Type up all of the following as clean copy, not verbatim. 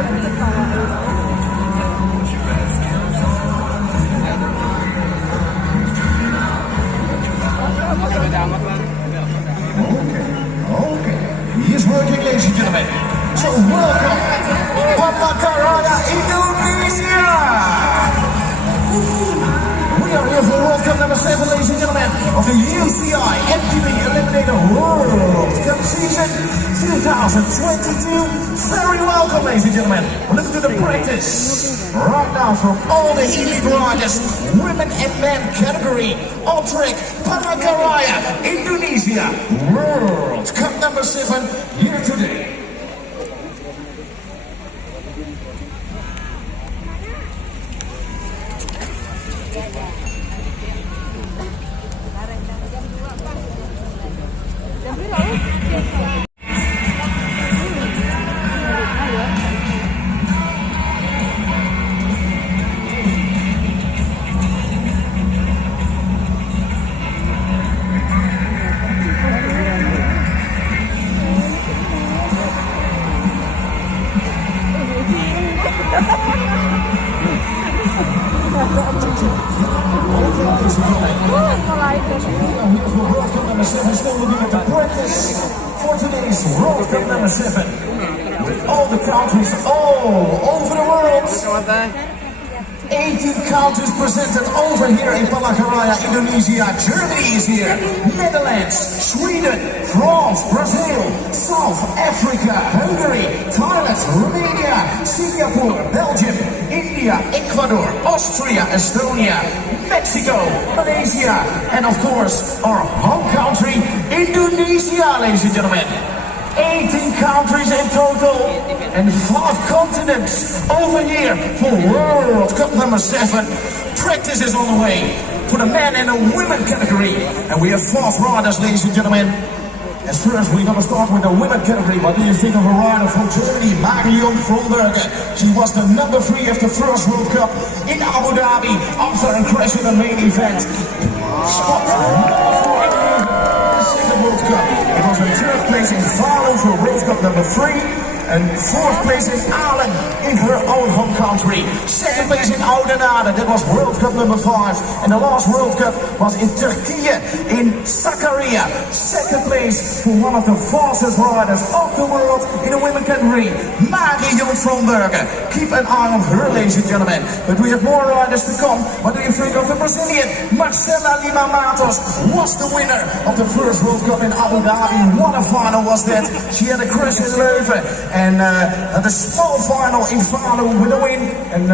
Okay, he is working, ladies and gentlemen. So welcome, Palangka Raya, Indonesia. We are here for World Cup number 7, ladies and gentlemen, of the Uci Mtb Eliminator World Cup season 2022. Very welcome, ladies and gentlemen. Listen to the practice right now from all the elite riders, women and men category. On track, Palangka Raya, Indonesia World Cup number 7 here today. Still looking at the practice for today's World Cup number 7 with all the countries all over the world. 18 countries presented over here in Palangka Raya, Indonesia. Germany is here, Netherlands, Sweden, France, Brazil, South Africa, Hungary, Thailand, Romania, Singapore, Belgium, India, Ecuador, Austria, Estonia, Mexico, Malaysia, and of course our home country, Indonesia, ladies and gentlemen. 18 countries in total and 5 continents over here for World Cup number 7. Practice is on the way for the men and the women category, and we have 4 riders, ladies and gentlemen. As first, we're going to start with the women category. What do you think of a rider from Germany, Marion from Bergengsi? She was the number 3 of the first World Cup in Abu Dhabi after a crash in the main event. Spot World Cup. It was in 3rd place in Falun for World Cup number 3. And 4th place in Aalen in her own home country. 2nd place in Oudenaarde, that was World Cup number 5. And the last World Cup was in Turkey, in Sakarya. 2nd place for one of the fastest riders of the world in the women category, Marion from Bergengsi. Keep an eye on her, ladies and gentlemen. But we have more riders to come. What do you think of the Brazilian? Marcela Lima Matos was the winner of the first World Cup in Abu Dhabi. What a final was that. She had a crash in Leuven. And the small final in Falun with a win. And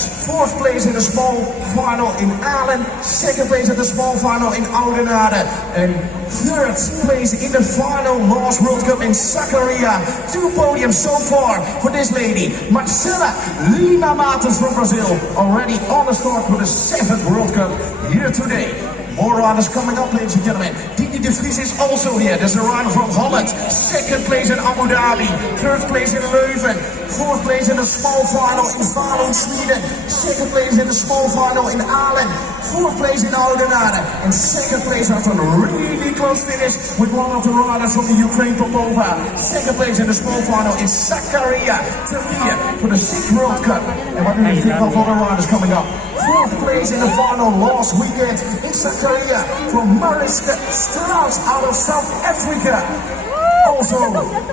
4th place in the small final in Aalen. 2nd place in the small final in Oudenaarde. And 3rd place in the final last World Cup in Sakarya. 2 podiums so far for this lady, Marcela Lima Matos from Brazil. Already on the start for the 7th World Cup here today. More riders coming up, ladies and gentlemen. Dini de Vries is also here. There's a rider from Holland. 2nd place in Abu Dhabi. 3rd place in Leuven. 4th place in the small final in Falun, Sweden. 2nd place in the small final in Aalen. 4th place in Oudenaarde. And 2nd place after a really close finish with one of the riders from the Ukraine, Popova. 2nd place in the small final in Sakarya, Turkey for the 6th World Cup. And what do you think of other riders coming up? 4th place in the final last weekend in Sakarya from Mariska Strauss out of South Africa. Also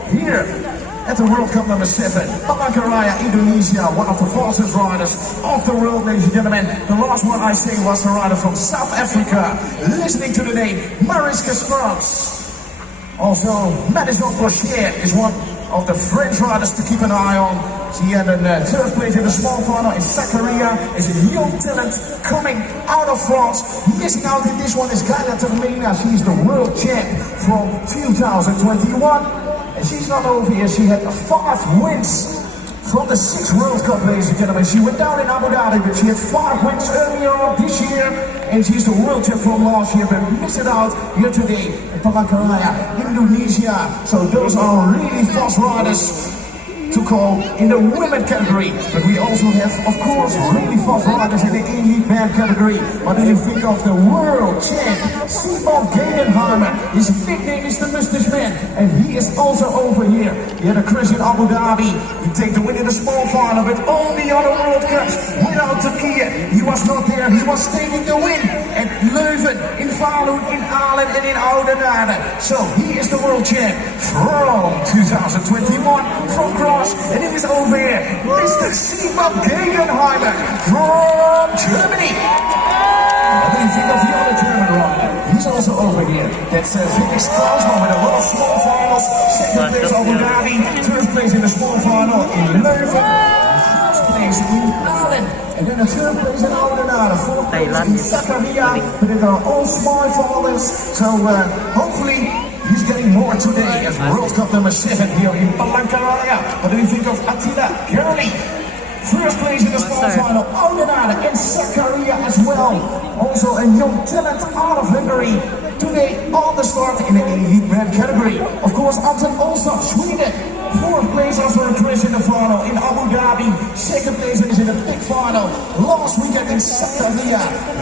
here at the World Cup number 7, Palangka Raya, Indonesia, one of the fastest riders of the world, ladies and gentlemen. The last one I say was the rider from South Africa. Listening to the name, Mariska Strauss. Also, Madison Pochier is one of the French riders to keep an eye on. She had a 3rd place in the small final in Sakarya. Is a young talent coming out of France. Missing out in this one is Gaia Termina. She's the world champ from 2021. And she's not over here. She had 5 wins from the 6th World Cup, ladies and gentlemen. She went down in Abu Dhabi, but she had 5 wins earlier on this year. And she's the world champ from last year, but missed it out here today in Palangka Raya, Indonesia. So those are really fast riders. to call in the women category. But we also have, of course, really fast riders in the elite man category. What do you think of the world champ, Simon Gegenheimer? His nickname is the Mustache Man, and he is also over here. He had a crash in Abu Dhabi. He take the win in the small final, but all the other World Cups without Turkey. He was not there. He was taking the win at Leuven, in Falun, in Aalen, and in Oudenaarde. So he is the world champ from 2021 from cross, and it is over here, Mr. Simon Gegenheimer from Germany. What do you think of the other German rider? He's also over here. That's Felix Klausman with a lot of small finals. Second place Abu Dhabi, third place in the small final in Leuven, first place in Aalen, and then a third place in Oudenaarde, fourth place in Zakaria. But they are all small finals, so hopefully he's getting more today as World Cup number 7 here in Palangka Raya. What do you think of Attila Gerli? First place in the small final, Oudenaarde and Zakaria as well. Also a young talent out of Hungary. Today on the start in the elite man category. Of course, Anton also Sweden. Fourth place after a crash in the final in Abu Dhabi. Second place is in the big final last weekend in Zakaria.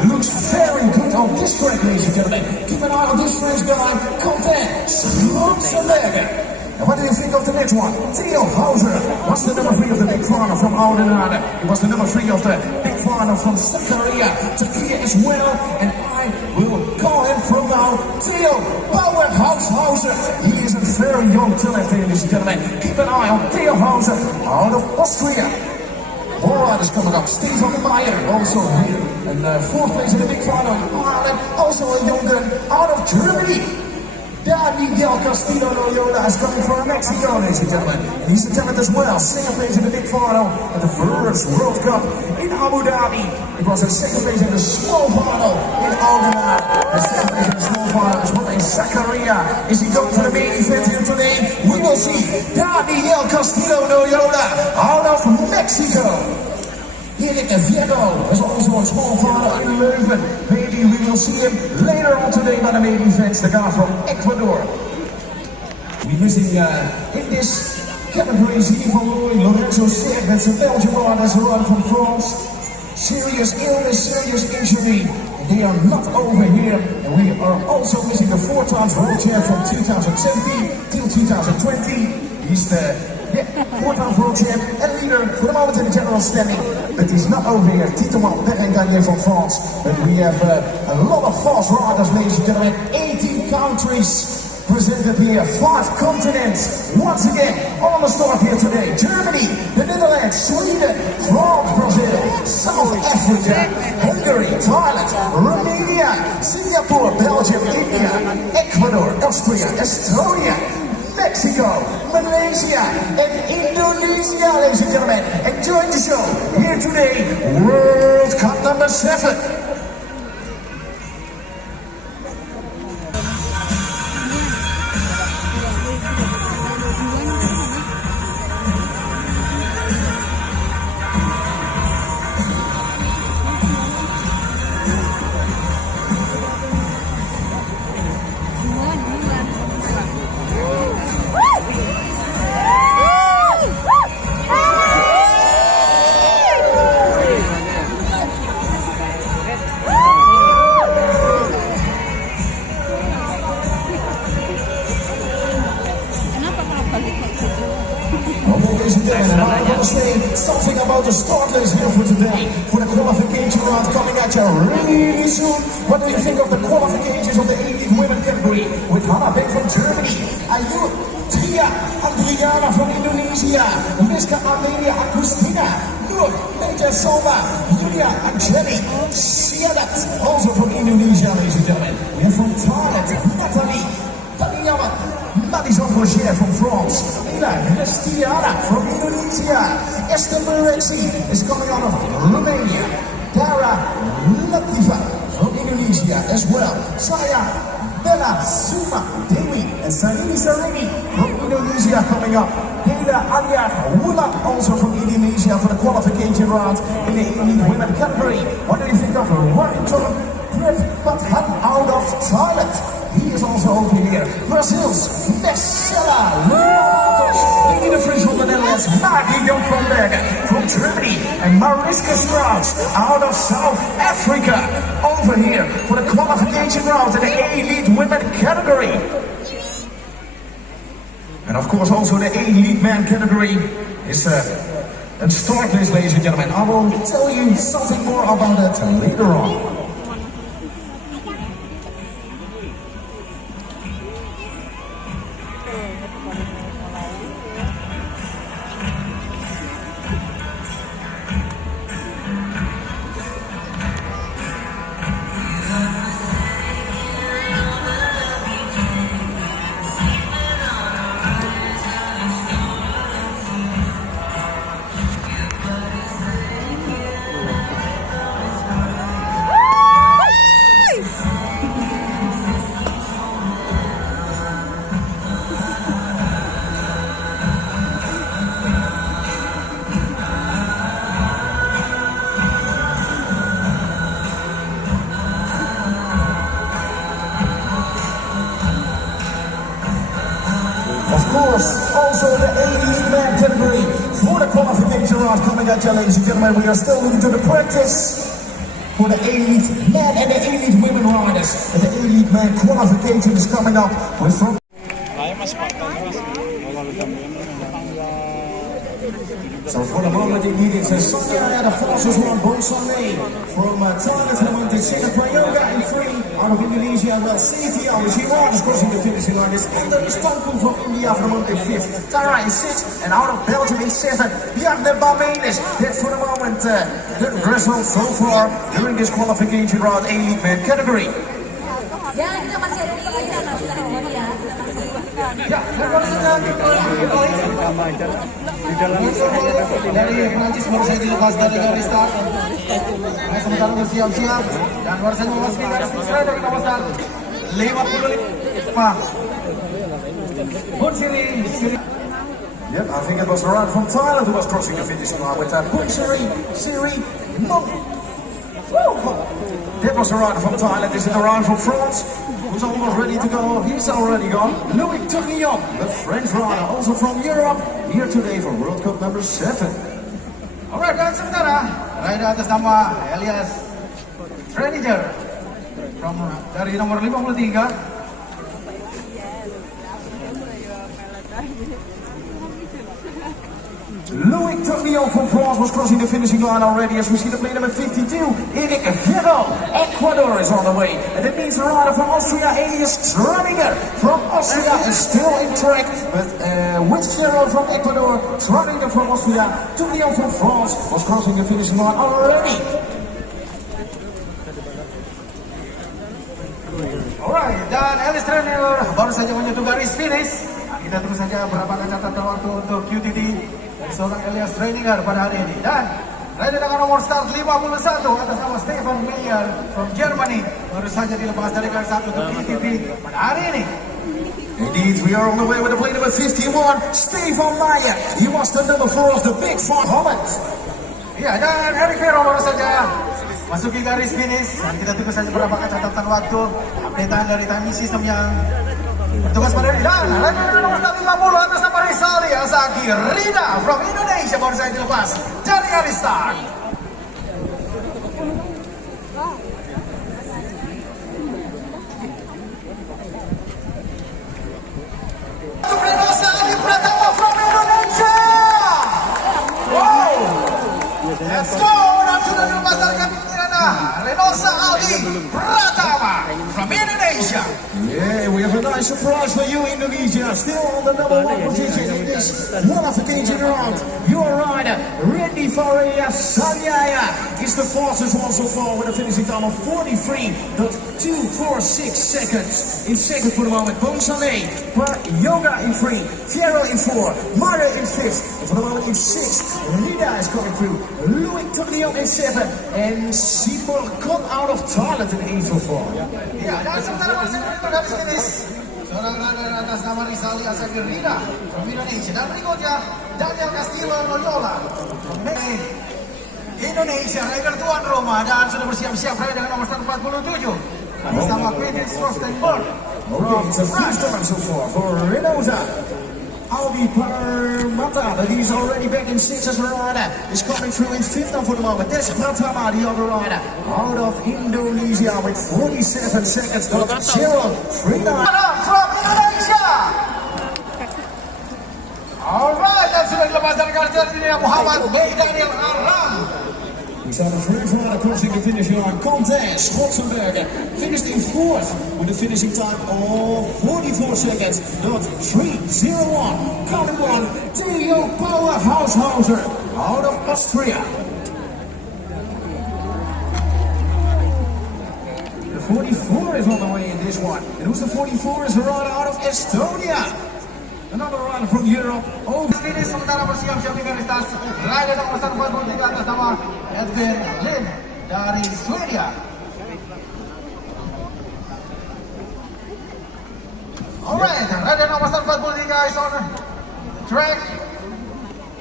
Looks very good on this track, ladies and gentlemen. Keep an eye on this French guy, Content, selenggarakan. And what do you think of the next one? Theo Hauser was the number 3 of the big final from Oudenaarde. He was the number 3 of the big final from Zakaria, Turkey as well. And I will call him from now Theo Powerhouse Hauser. He is a very young talent, ladies and gentlemen. Keep an eye on Theo Hauser out of Austria. More riders coming up. Stefan Meyer also here. And fourth place in the big final in Ireland. Also a young gun out of Germany. Daniel Castillo Loyola is coming from Mexico, ladies and gentlemen. And he's a talent as well. Second place in the big final at the first World Cup in Abu Dhabi. It was a second place in the small final in Oudenaarde. The second place in the small final as well in Zakaria. Is he going to the main event here today? We will see Daniel Castillo Loyola out of Mexico. Erik Viedo is also a small final in Leuven. Maybe we will see him later on today by the main events. The guy from Ecuador. We're missing in this category is Yvan Looy, Lorenzo Serre, that's a Belgian rider, that's a rider from France. Serious illness, serious injury. They are not over here. And we are also missing the 4 times world champ from 2017 till 2020. He's the 4 times world champ and leader for the moment in the general standing. But he's not over here. Tito Bergengsi from France. But we have a lot of fast riders, ladies and gentlemen. 18 countries presented here, 5 continents. Once again, on the start here today. Germany, the Netherlands, Sweden, France, Brazil, South Africa, Hungary, Thailand, Romania, Singapore, Belgium, India, Ecuador, Austria, Estonia, Mexico, Malaysia, and Indonesia, ladies and gentlemen. Enjoy the show here today, World Cup number 7. And I'm going to say something about the start list here for today, for the qualification round coming at you really soon. What do you think of the qualifications of the elite women category? With Hannah Beck from Germany, Ayu Tria Adriana from Indonesia, Miska Amelia Agustina, Nur Major Soma, Julia Angeli, Siadat, also from Indonesia, ladies and gentlemen. We have from Thailand, Natalie Taniyamat, Madison Roger from France, Ila Restiana from Indonesia, Esther Bergengsi is coming out of Romania, Dara Latifa from Indonesia as well, Saya Bella Suma Dewi and Sarini Sarini from Indonesia coming up, Hela Alia Wula also from Indonesia for the qualification round in the elite women category. What do you think of Warrington Grip Pathan out of Thailand? He is also over here. Brazil's Marcela Matos, Lady the French from the Netherlands. was Maggie Jongfronberg from Germany and Mariska Strauss out of South Africa. Over here for the qualification round in the Elite Women category. And of course also the Elite Man category is a start list, ladies and gentlemen. I will tell you something more about it later on. Of course, also the Elite Man category for the qualification round coming at you, ladies and gentlemen. We are still moving to the practice for the Elite Man and the Elite Women riders. And the Elite Man qualification is coming up with from. So for the moment indeed it's Sonia and the fastest one, Bonsane from Thailand, the second Palangka in 3 out of Indonesia, and well, Uci Mtb is crossing the finishing line. This Ender is Tanku from India for the moment in 5th, Tara in 6th, and out of Belgium in 7th, Bjarne Bamenis. That's for the moment the result so far during this qualification round Elite Man category. Ya, kita masih ada di dalam ya. Ya, dari Prancis baru saja dilepas dari garis start. Sementara bersiap-siap dan baru saja memasuki garis start dari nomor start 55. Bunsiri. Yep, I think it was the ride from Thailand who was crossing the finishing line with that Bunsiri, no. That was the ride from Thailand. This is the ride from France, who's almost ready to go. He's already gone. Louis Tourillon, the French rider, also from Europe, here today for World Cup number 7. Alright, dan sementara rider atas nama Elias Treninger dari nomor 53. Louis Tourillon from France was crossing the finishing line already, as we see the play number 52. Eric Ferro, Ecuador is on the way. And that means the rider from Austria, Elias Treninger from Austria is still in track. But with Ferro from Ecuador, Treninger from Austria, Tourillon from France was crossing the finishing line already. Alright, dan Elias Treninger baru saja menyentuh garis finish. Kita terus saja berapa catatan waktu untuk QTD dari seorang Elias Treninger pada hari ini. Dan rider dengan nomor start 51 atas nama Stefan Meyer from Germany baru saja dilepas dari garis start untuk QTD pada hari ini. Indeed, we are on the way with the play number 51, Stefan Meyer. He was the number 4 of the Big Four Holland. Iya, dan Eric Ferro baru saja masuki garis finish. Dan kita tunggu saja berapa catatan waktu updatean dari timing system yang bertugas pada ini. Dan rider nomor 50 atas nama Rizali Azaki Rida from Indonesia baru saja dilepas dari garis start. From Indonesia. Wow. Let's go. Dan sudah dilepas dari Renosa Aldi Pratama from Indonesia. Yeah, we have a nice surprise for you, Indonesia. Still on the number 1 position in this qualification round. Your rider, Randy Faria Sanyaya, is the fastest one so far with a finishing time of 43.246 seconds. In second for the moment, Bonsane, Yoga in 3, Fiero in 4, Mara in 5th, and for the moment in 6th, Rida is coming through, Louis Tourillon in 7, and Sibor Kon out of Thailand in 8 so far. Ya, dan sementara masih menentukan garis finish seorang rider atas nama Rizali Azaki Rida from Indonesia. Dan berikutnya Daniel Castillo Loyola from Indonesia, rider tuan Rumah, dan sudah bersiap-siap rider dengan nomor 47 atas nama Quentin Strostenberg. Okay, it's a first time so far for Renosa. Permata, but he's already back in 6th as a rider. Is coming through in 5th now for the moment. That's Pratama, the other rider, out of Indonesia with 47 seconds. .039. From Indonesia. Alright, dan sudah dilepas dari garis ini Muhammad Daniel Aram. We saw the first rider crossing the finish line. Contest, Schotzenberger, finished in 4th with a finishing time of 44 seconds. .301. Coming one, Theo Powerhaushauser out of Austria. The 44 is on the way in this one. And who's the 44? Is a rider out of Estonia. Another rider from Europe. Oh, Ini sementara bersiap-siap di garis tas. Rider nomor 43 atas nama Edwin Lin dari Swedia. Alright, rider nomor 43 is on the track.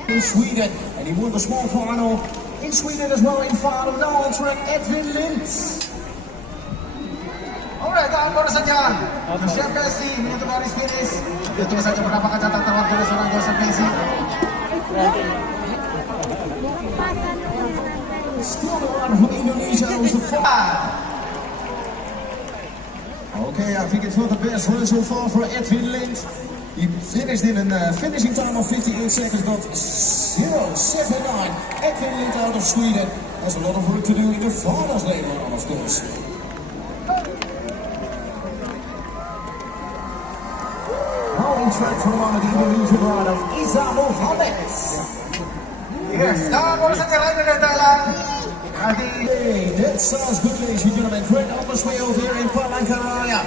in Sweden, and he won the small final in Sweden as well in final. Now on track, Edwin Lind. Alright, dan baru saja Joseph Messi menyentuh garis finish. Itu saja mendapatkan catatan waktu dari seorang Joseph Messi. Still the one from Indonesia who's the Okay, I think it's not the best run so far for Edwin Lind. He finished in a finishing time of 58 seconds, not 0.79. Edwin Lind out of Sweden has a lot of work to do in the finals later on, of course. Now in track for one of the Indonesian rider, Isa Mohammed. Yes, dan baru saja rider dari Thailand. Hey, that sounds good, ladies and gentlemen. Great on the way over here in Palangka Raya.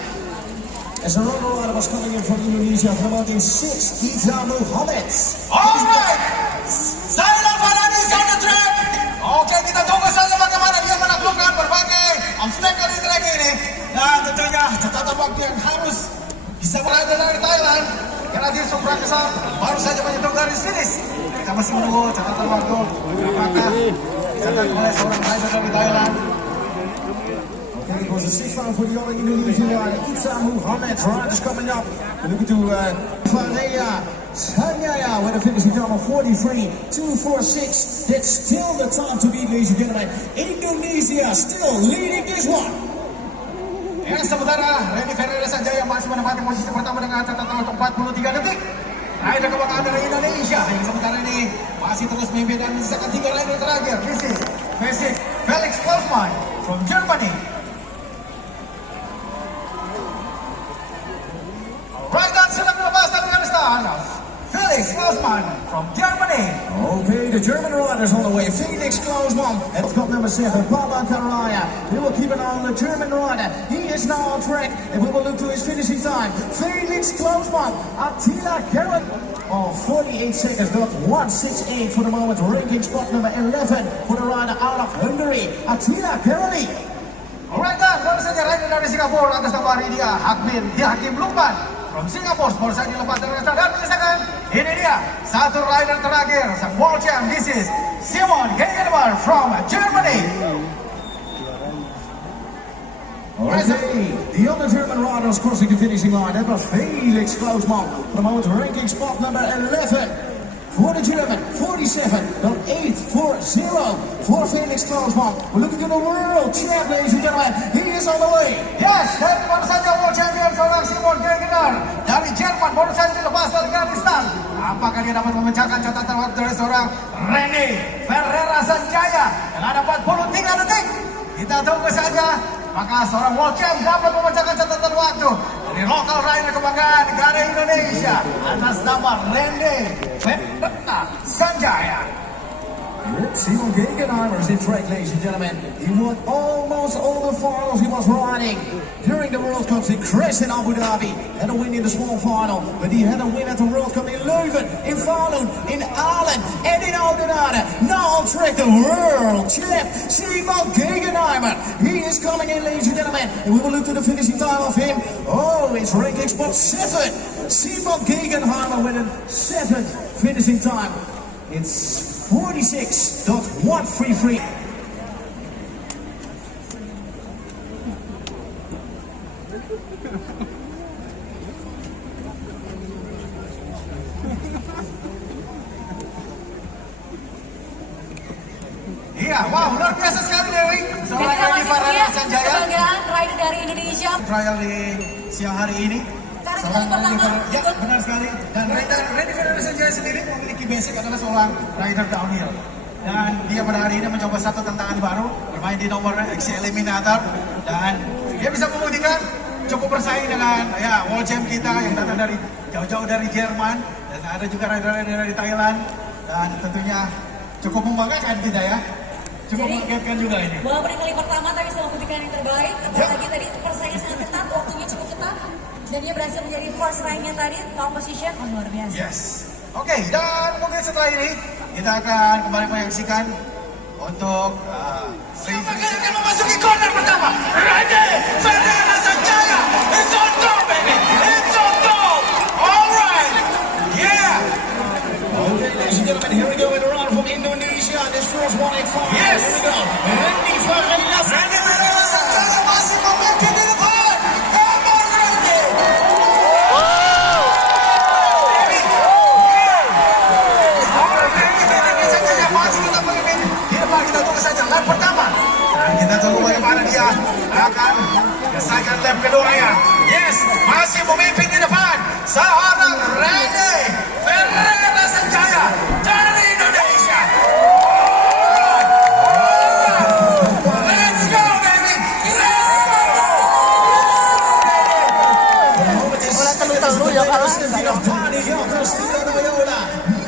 As a runner rider was coming in from Indonesia, promoting 6, Isa Mohammed. Alright, Zainal Farhadi on the track. Oke, kita tunggu saja bagaimana dia menaklukkan berbagai obstacle di track ini. Dan tentunya catatan waktu yang harus bisa berada dari Thailand. Karena dia Supra Kesal baru saja menyentuh garis finish. Kita masih menunggu catatan waktu. Apakah dicatat oleh seorang rider dari Thailand? Okay, it was a 6 round for the other Indonesian rider, Isa Mohammed. Riders coming up. We're looking to Fareya Sanyaya with a finishing time of 43.246. That's still the time to beat, ladies and gentlemen. Indonesia still leading this one. Ya, sementara Randy Ferreira saja yang masih menempati posisi pertama dengan catatan waktu 43 detik. Rider kebanggaan dari Indonesia yang sementara ini masih terus memimpin dan menyisakan 3 rider terakhir. This is Felix Klausmann from Germany. Right, dan sudah melepas dari garis start. Felix Klausmann from Germany. Okay, the German riders on the way. Felix Klausmann at cup number 7, Palangka Raya. We will keep an eye on the German rider. He is now on track, and we will look to his finishing time. Felix Klausmann, Attila Gerrit. Oh, 48 seconds, not 168 for the moment. Ranking spot number 11 for the rider out of Hungary, Attila Gerrit. Alright, dan baru saja rider dari Singapura atas nama Ridia Hakim Lukman from Singapore baru saja dilepas dari garis dan menyisakan. Ini dia satu rider terakhir sang world champ. This is Simon Gegenbar from Germany. Okay, the other German riders crossing the finishing line. That was Felix Klausmann, promoted ranking spot number 11. For the German, 47.840 for Felix Klausmann. We're looking at the world champ, ladies and gentlemen. He is on the way. Yes, dan baru saja world champion seorang Simon Gegenbar dari Jerman baru saja dilepas dari garis start. Apakah dia dapat memecahkan catatan waktu dari seorang Rene Ferreira Sanjaya yang ada 43 detik? Kita tunggu saja. Maka seorang world champ dapat memecahkan catatan waktu dari lokal rider kebanggaan negara Indonesia atas nama Rene Ferreira Sanjaya. Simon Gegenheimer is in track, ladies and gentlemen. He won almost all the finals he was riding during the World Cups. He crashed in Abu Dhabi, had a win in the small final, but he had a win at the World Cup in Leuven, in Falun, in Aalen, and in Oudenaarde. Now on track, the world champ, Simon Gegenheimer. He is coming in, ladies and gentlemen, and we will look to the finishing time of him. Oh, it's ranking spot 7. Simon Gegenheimer with a 7th finishing time. It's 46.133. Iya, wow, luar biasa sekali Dewi. Dan Seorang kita Reni masih Farhan punya Sanjaya. kebanggaan rider dari Indonesia. Trial di siang hari ini. Karena Seorang kali pertama, ya benar sekali. Dan Reni Farhan Sanjaya sendiri memiliki basic adalah seorang rider downhill. Dan dia pada hari ini mencoba satu tantangan baru, bermain di nomor Eliminator. Dan dia bisa membuktikan cukup bersaing dengan ya world champ kita yang datang dari jauh-jauh dari Jerman. Dan ada juga rider-rider dari Thailand. Dan tentunya cukup membanggakan kita ya. Cukup mengagetkan juga ini. Walaupun di kali pertama tapi bisa membuktikan yang terbaik. Apalagi tadi persaingan sangat ketat, waktunya cukup ketat. Dan dia berhasil menjadi first rank-nya tadi, top position, luar biasa. Yes. Oke, dan mungkin setelah ini kita akan kembali menyaksikan untuk siapa yang akan memasuki corner pertama? Rene Fernanda Sanjaya. It's on top, baby. It's on top. All right. Yeah. Okay, ladies and gentlemen, here we go in the round from Indonesia. This first 185. Yes. Here we go. Rene Fernanda Sanjaya masih memimpin di depan. Come on, Rene. Kita tunggu saja lap pertama dan kita tunggu bagaimana dia akan menyelesaikan lap keduanya. Yes, masih memimpin di depan seorang Rene Fernanda Sanjaya dari Indonesia. Let's go, baby.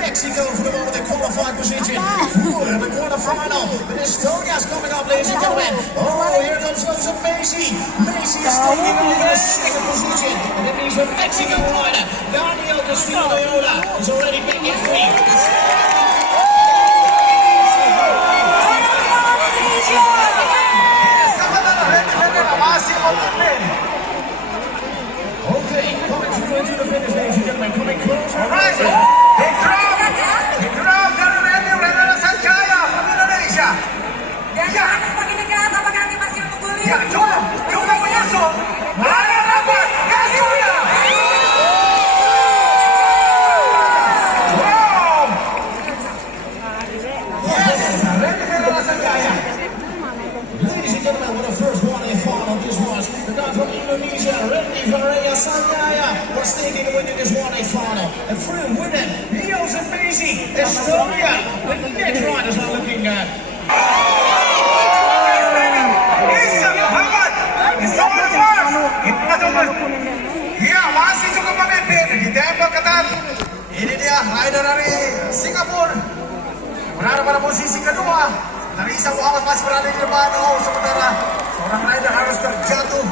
Mexico for the moment, the qualified position for the quarterfinal. But Estonia's coming up, ladies and gentlemen. Oh, here comes Macy. Macy is taking over the second position. And that means a Mexican rider, Daniel Castillo is already making free. Okay, coming through into the finish, ladies and gentlemen, coming closer. Right. Big drop dari Rene Fernanda Sanjaya from Indonesia. Dan jangan semakin dekat, apakah nanti masih menunggu lihat? Ya, coba menyusul. Ada dapat Gasolina. Wow. Yes, Rene Fernanda Sanjaya. Ladies and gentlemen, what a first one and final this was. The guy from Indonesia, Rene Fernanda Sanjaya, was taking the win in this 1-8 final. And through winning, he was amazing. Estonia, the next riders are looking at. Ya, masih cukup memimpin. Ditembak ketat. Ini dia rider dari Singapura. Berada pada posisi kedua. Narisa Muhammad masih berada di depan. Oh, sementara seorang rider harus terjatuh.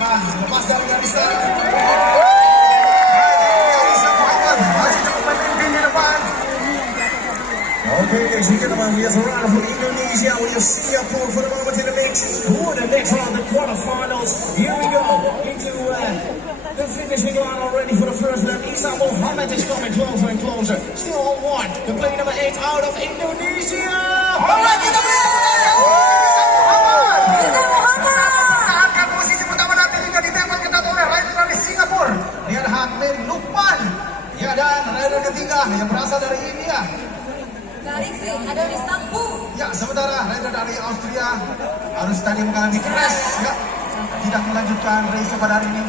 Nah, lepas dari garis start. Narisa Muhammad masih cukup memimpin di depan. Okay, ladies and gentlemen, we have a rider from Indonesia. We have Singapore for the moment in the mix. For the next round, the quarterfinals. Here we go into the finishing line already for the first lap. Isa Mohammed is coming closer and closer. Still on one. The play number 8 out of Indonesia. Alright, kita beri Isa Muhammad. Tahankan posisi pertama nanti juga ditembak ketat oleh rider dari Singapura. Lihat Ahmed Lukman. Ya, dan rider ketiga yang berasal dari India. Garing sih, ada di Istanbul. Ya, sementara rider dari Austria harus tadi mengalami crash. Ya, tidak melanjutkan race pada hari ini.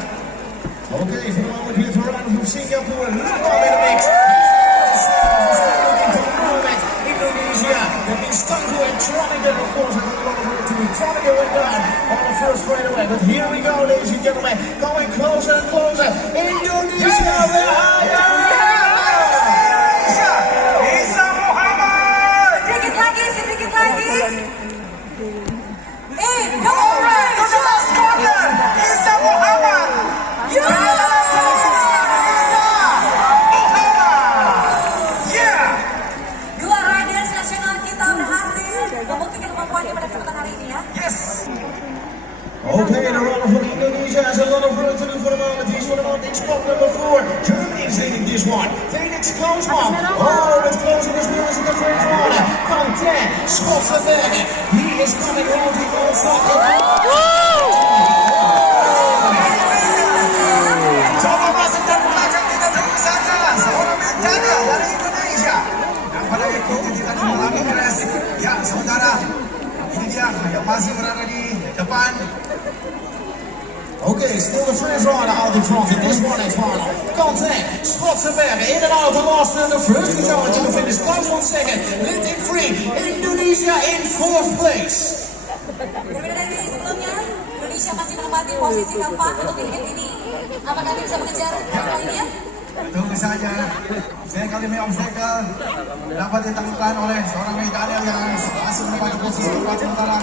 Okay, for the moment, we have a rider from Singapore. Look on in the mix. Indonesia. That means Tango and Tronica, of course, have a lot of work to do. Tronica went down on the first straightaway. But here we go, ladies and gentlemen. Going closer and closer. Indonesia, we're higher. Isa Muhammad. Sedikit lagi, sedikit lagi. Alright, to the last corner. Isa Muhammad. Yo! Dua riders nasional kita berhasil membuktikan kemampuannya pada kesempatan hari ini ya. Yes. Okay, the runner from Indonesia has a lot of work to do for the moment. He's for the moment in spot number 4. Germany is leading this one. Felix Koosman. Oh, it's closing as well as the French rider. Conte, Schottenberg. He is coming round the outside. Coba masuk dan belakang kita tunggu saja. Seorang menjadi dari Indonesia. Yang pada itu kita mengalami crash. Ya, sementara yang masih berada di depan. Okay, still the first rider out in front in this one is final. Contact, Schwarzenberg in and out the last turn. The first is over to the finish. Close 1 second. Lit in 3. Indonesia in 4th place. Berbeda dari sebelumnya, Indonesia masih menempati posisi keempat untuk di hit ini. Apakah nanti bisa mengejar yang lainnya? Tunggu saja. Saya kali ini obstacle dapat ditaklukkan oleh seorang Daniel yang masih menempati posisi keempat sementara.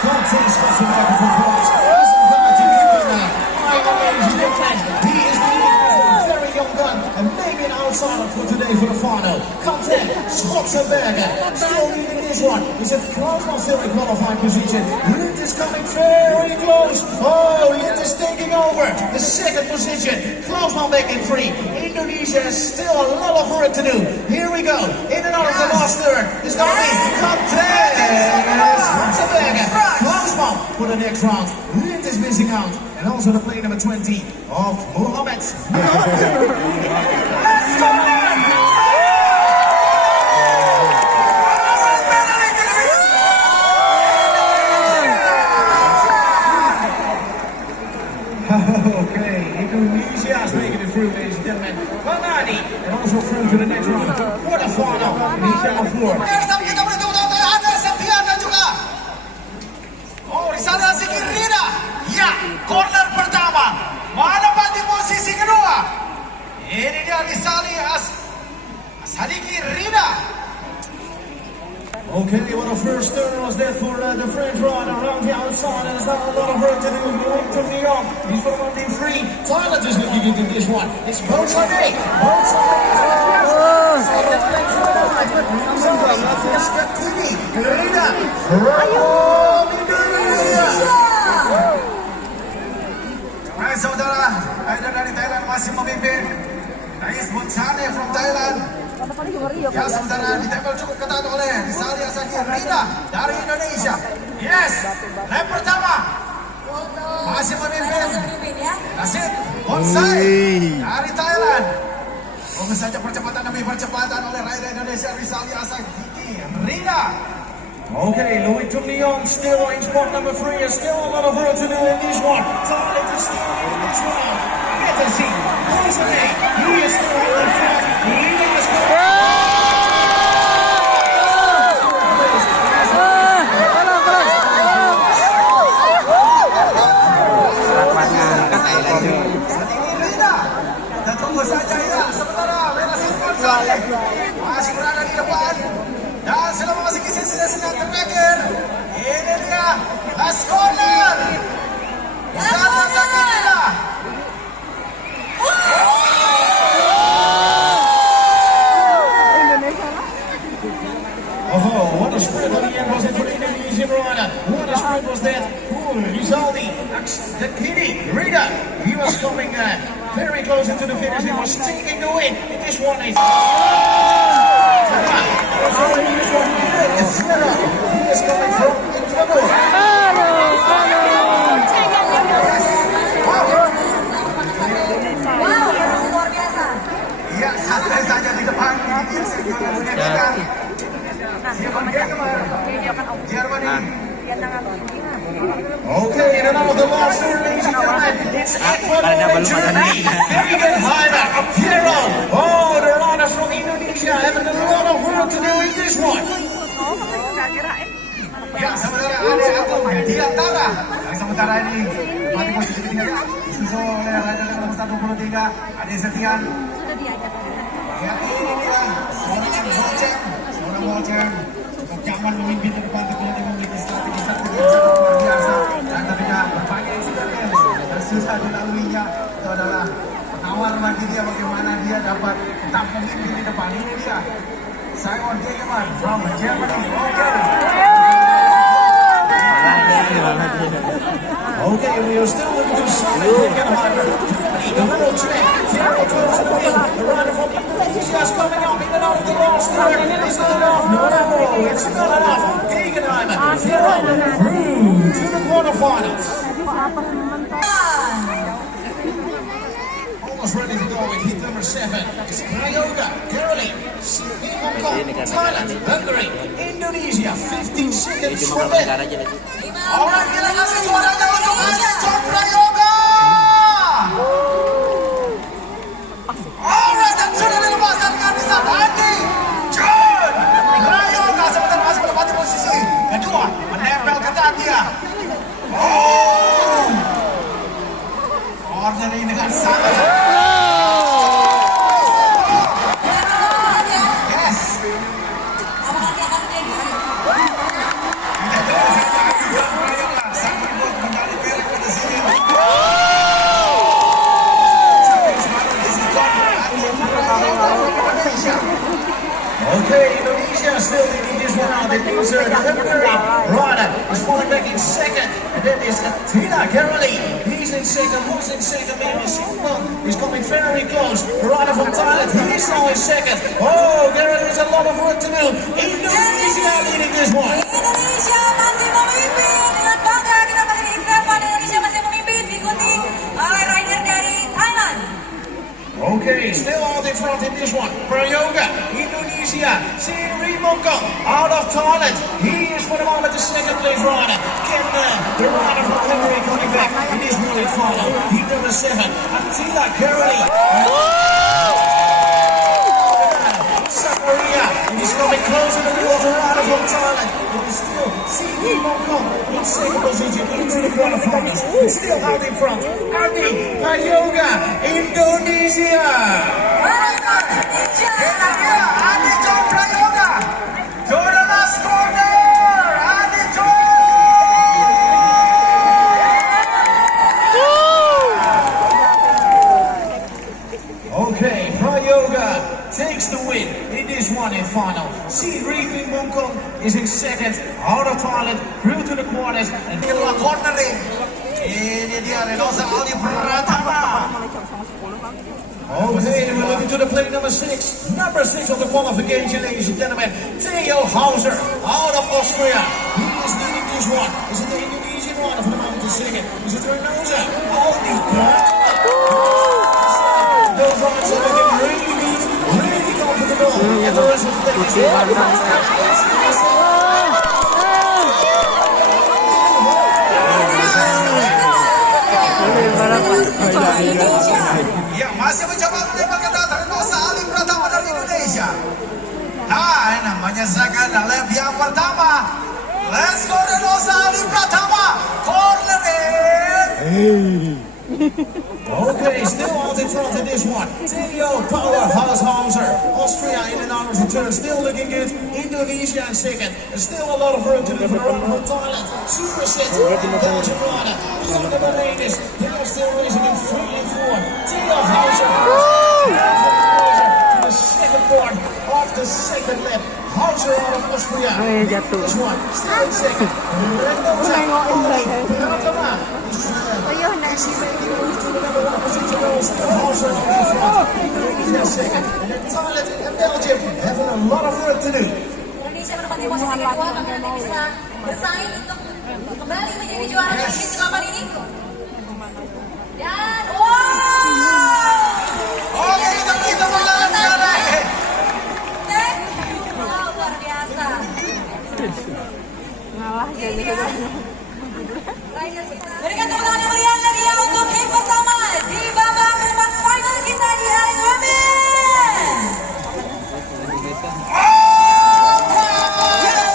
Contact, Schwarzenberg in 4th place. Ladies and gentlemen, he is the very young gun and maybe an outsider for today for the final. Contact, Schwarzenberg still leading this one. He's at close on still in qualifying position. Lint is coming very close. Oh, Lint is taking over the second position. Close one back in 3. Indonesia has still a lot of work to do. Here we go. In and out of the last turn. It's going to be Contact, Schwarzenberg. Close one for the next round. Lint is missing out. And also the play number 20 of Mohammed. Let's go man! Okay, Indonesia is making it through, ladies and gentlemen. Banani, and also through to the next round. Quarterfinal, Indonesia on 4. Kita bertemu dengan Anda Septian dan juga di sana si Rina. Ya, corner pertama. Menempati posisi kedua. Ini dia Rizali Sadiki Rina. Okay, well the first turn was there for the French rider around the outside, and there's not a lot of work to do. Going to Leon, he's from 1-3. Thailand is looking into this one. It's both sides. Saudara, rider dari Thailand masih memimpin. Nice Bonsane from Thailand. Ya saudara, ditempel cukup ketat oleh Rizali Asaki Rina dari Indonesia. Yes, lap pertama masih memimpin. Nasib Bonsai dari Thailand. Tunggu saja percepatan demi percepatan oleh rider Indonesia Rizali Asaki Rina. Okay, Louis Leon still in spot number 3. There's still a lot of work to do in this one. Thailand is still in this one. Get to see. He is still in front. Leading the score. Kita tunggu saja ya. Sementara masih berada di depan. Dan sudah memasuki sesi yang terakhir. Ini dia last corner. Sana Sakina. Oh, what a sprint at the end was it for the Indonesian rider. What a sprint was that. Rizaldi, the kitty, Rita. He was coming very close into the finish. He was taking the win in this one. He is coming from Ecuador. Wow, luar biasa. Ya, santai saja di depan. Ini dia sejuara dunia kita. Siapa dia kemarin? Jerman. Okay, and another the last turn, ladies and gentlemen. It's Ecuador and Germany. Very good rider, Piero. Oh, the riders from Indonesia having a lot of work to do in this one. Ya, sementara ada Agung di antara. Yang sementara ini mati posisi ketiga disusul oleh rider nomor 123 Ade Setian. Ya, ini dia seorang Boceng. Jangan memimpin ke depan, tapi dia memiliki strategi yang sangat luar biasa dan tentunya berbagai eksperimen dan susah dilaluinya. Itu adalah penawar bagi dia bagaimana dia dapat tetap memimpin di depan. Ini dia Simon Kegeman from Germany. Okay, we are still looking to Simon Kegeman. The little track, very close to the wheel. The rider from Indonesia is coming up in and out of the last turn. Is it enough? No, it's not enough. Gegenheimer, Piero, through to the quarterfinals. Almost ready to go with heat number 7. It's Prayoga, Caroline, Hong Kong, Thailand, Hungary, Indonesia. 15 seconds cuma negara aja lagi. Orang kita kasih suaranya untuk Ajang Prayoga. Orang yang sudah dilepaskan dengan bisa Andi John Prayoga sebentar masih menempati posisi kedua, menempel ketat dia. Corner ini dengan sangat. Okay, Indonesia still leading this one out. It means Hungary. Rada is falling back in second. And then there's Tina Kerali. He's in second. Who's in second? Maybe Simon is coming very close. Rada from Thailand. He's now in second. Oh, there is a lot of work to do. Indonesia leading this one. Indonesia masih memimpin dengan bangga kita masih di X7. Indonesia masih memimpin diikuti oleh rider dari Thailand. Okay, still out in front in this one. Prayoga, Indonesia. Siri Mongkong out of Thailand. He is for the moment the second place rider. Can the rider from Hungary coming back in this one in final. Heat number 7, Attila Kerali. Korea, and he's coming closer to the water rider from Thailand. But it's still Siri Mongkong in second position into the quarterfinals. He's still out in front. Adi Prayoga, Indonesia. Andi John Prayoga to the last corner. Andi John. Okay, Prayoga takes the win in this one in final. Siri Mongkong is in second, out of Thailand, through to the quarters, and Inilah cornering. Ini dia Renosa Ali Pratama. okay, we're looking to the plate number 6. Number 6 of the qualification, ladies and gentlemen. Theo Hauser, out of Austria. He is leading this one. Is it the Indonesian one for the moment in second? Is it Renosa? Holy crap! Those riders are looking really neat, really comfortable. And the rest of the thing is Ya, masih mencoba menembak ketat Renosa Ali Pratama dari Indonesia. Dan namanya second lap yang pertama. Let's go Renosa Ali Pratama. Cornering. okay, still out in front in this one. Theo Powerhouse Hauser, Austria in an hour's return, still looking good. Indonesia in second. There's still a lot of work to do for the run from Thailand. Super set in Belgium Rada. Look at the ladies. They are still racing in 3 and 4. Theo Hauser to the second part of the second lap. Hauser out of Austria. This one, still in second. Hauser out in front. Indonesia second. And then Thailand and Belgium having a lot of work to do. Indonesia menempati posisi kedua, apakah nanti bisa bersaing untuk kembali menjadi juara di sesi 8 ini? Dan Oke, kita berjalan sekarang. wow, luar biasa. Ini dia. Berikan tepuk tangan yang meriah lagi ya untuk hit pertama di babak perempat final kita di hari aminn.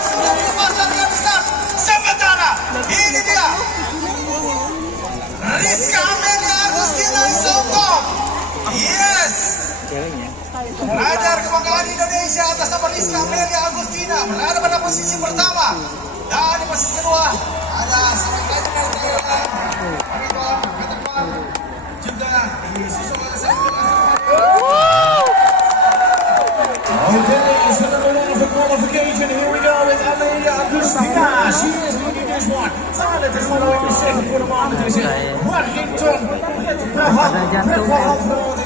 Sudah dilepaskan dengan besar. Sementara ini dia Rizka Amelia Agustina Songkong. Yes, rider kebanggaan Indonesia atas nama Rizka Amelia Agustina berada pada posisi pertama. Dan di posisi kedua ada seorang rider dari Thailand, ke tempat juga disusul oleh Okay, so number 1 of the qualification. Here we go with Amelia Agustina. She is leading this one. Thailand is following the second for the moment. Is it Washington? Is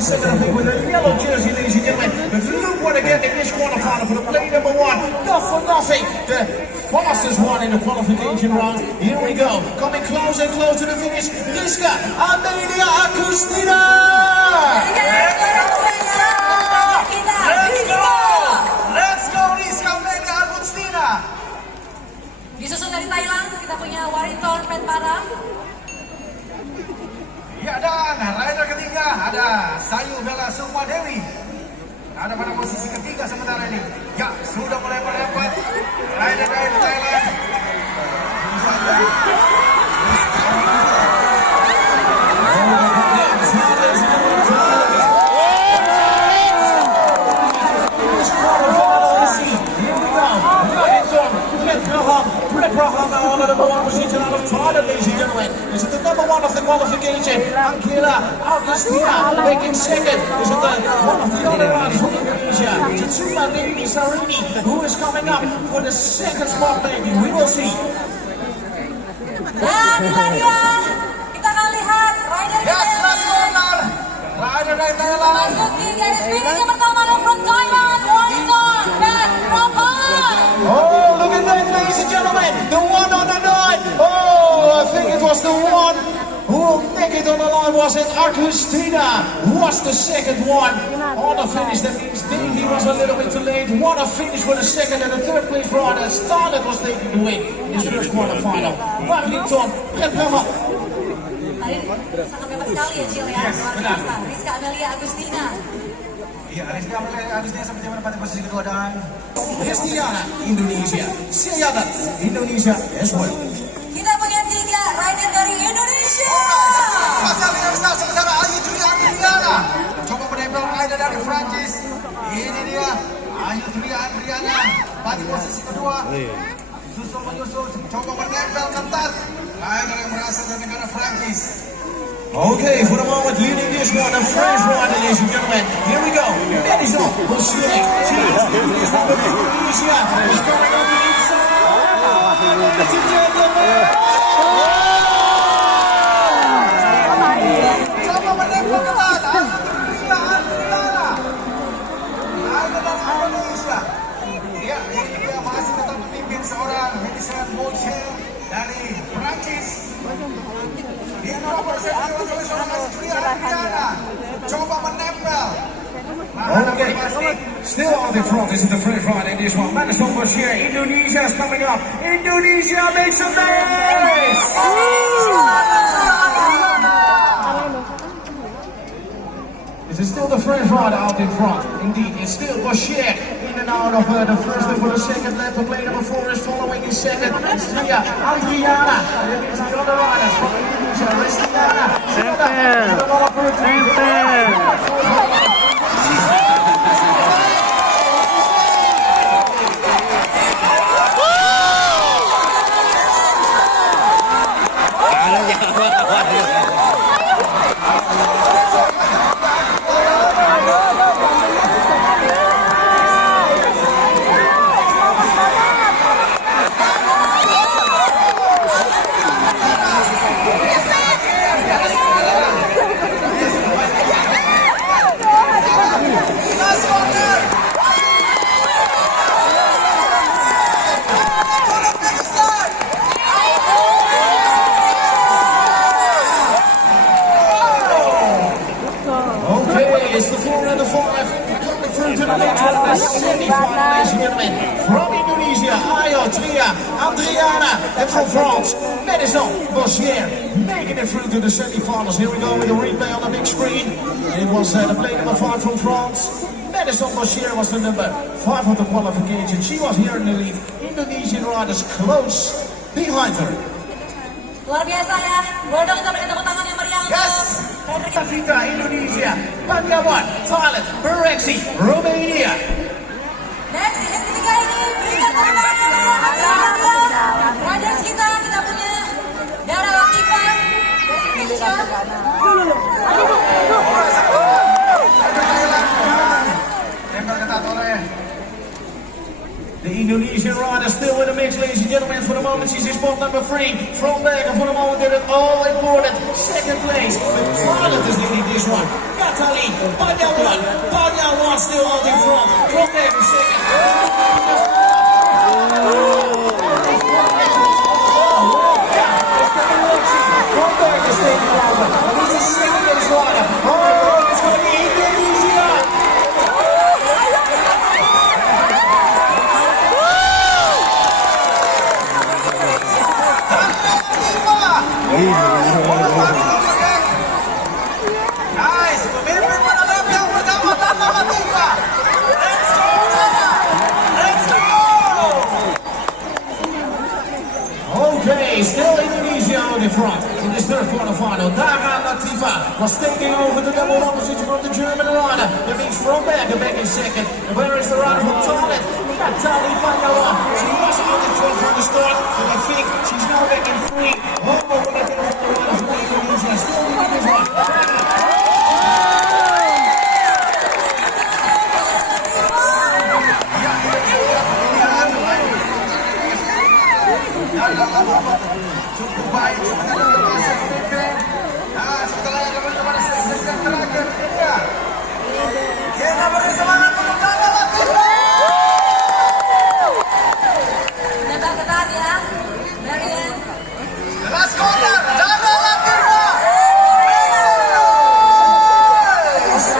second, I think, with a yellow jersey, ladies and gentlemen. But look what again in this quarterfinal for the play number 1. Not for nothing. The fastest one in the qualification round. Here we go. Coming close and close to the finish. Rizka Amelia Agustina. Let's go Rizka Amelia Agustina. Disusul punya Wariton Pet Parang. Ya, dan rider ketiga ada Sayu Bella Sukma Dewi. Ada pada posisi ketiga sementara ini. Ya, sudah mulai melewat rider dari Thailand. Now on the number one position out of Thailand, ladies and gentlemen. Is it the number one of the qualification? Angela Augustina making second. Is it the one of the other riders from Indonesia? Jatuma Dewi Sarini, who is coming up for the second spot, maybe. We will see. Dan inilah dia, kita akan lihat rider Ya, Thailand. rider dari Thailand. Masuki garis finish yang pertama from Thailand, Wariton Pet Parang. Oh, look at that, ladies and gentlemen. The one on the nine. Oh, I think it was the one who will make it on the line. Was it Agustina? Who was the second one on the finish? That means Davey was a little bit too late. What a finish for the second and the third place rider. Starlet was taking the win in his first quarterfinal. Wellington, Pet Parang. Tadi sangat bebas sekali ya Cil ya, luar biasa. Rizka Amelia Agustina. Iya, Rizka Amelia Agustina seperti menempati posisi kedua dan Hestiana, Indonesia. Siadat, Indonesia as well. Kita punya 3 rider dari Indonesia. Pasal yang besar sementara Ayu Julia Andriana coba menempel rider dari Prancis. Ini dia Ayu Julia Andriana pada posisi kedua. Susul menyusul coba menempel ketat rider yang berasal dari negara Prancis. Okay, for the moment, leading this one, the French rider, ladies and gentlemen. Here we go. Madison will swing. This one with Indonesia is going on the inside. Ladies and gentlemen. Coba menempel ketat Ayu Julia Andriana rider dari Indonesia. Ya, ini dia masih tetap memimpin seorang Madison Mtb dari Prancis. Dia nomor satu oleh seorang Ayu Julia Andriana. Coba menempel. Okay, still out in front is the French rider in this one. Madison was here. Indonesia is coming up. Indonesia makes a race. This is still the French rider out in front. Indeed, it's still Bashir in and out of the first and for the second lap. The play number 4 is following in second. It's Adriana. That means the other riders from Indonesia. Ristiana. From Indonesia, Ayo, Tria, Adriana, and from France, Madison Boshier, making it through to the semi-finals. Here we go with the replay on the big screen. It was the play number 5 from France. Madison Boshier was the number 5 of the qualification. She was here in the lead. Indonesian riders close behind her. Luar biasa ya, boleh dong kita berikan tepuk tangan yang meriah untuk Afrika, Indonesia, Bangladesh, Thailand, Bergengsi, Romania. Next, yang ketiga ini berikan tepuk tangan yang meriah untuk riders kita punya Dara Latifah dari Indonesia. The Indonesian rider still in the mix, ladies and gentlemen. For the moment, she's in spot number 3. From back, and for the moment, did it all important. Second place. The Thailand is leading this one. Natalie Panyawan. Panyawan still out in front. From back in second. From back is taking over. Who's the second place rider? Oh, it's going to be Indonesia. place, still Indonesia on the front. In this third quarterfinal, Dara Latifa was taking over the number one position from the German rider. That means from back in second. And where is the rider from Thailand? Natalie Panyawan. She was on the front from the start, but I think she's now back in three. Oh, what a beautiful rider from Indonesia. Still leading this one. Cukup baik sebenarnya masih memimpin. Nah, setelah yang kepada sesi yang terakhir ya. Kita beri semangat untuk Dara Latifa. Tebak ketat ya. Marian. Last corner, Dara Latifa.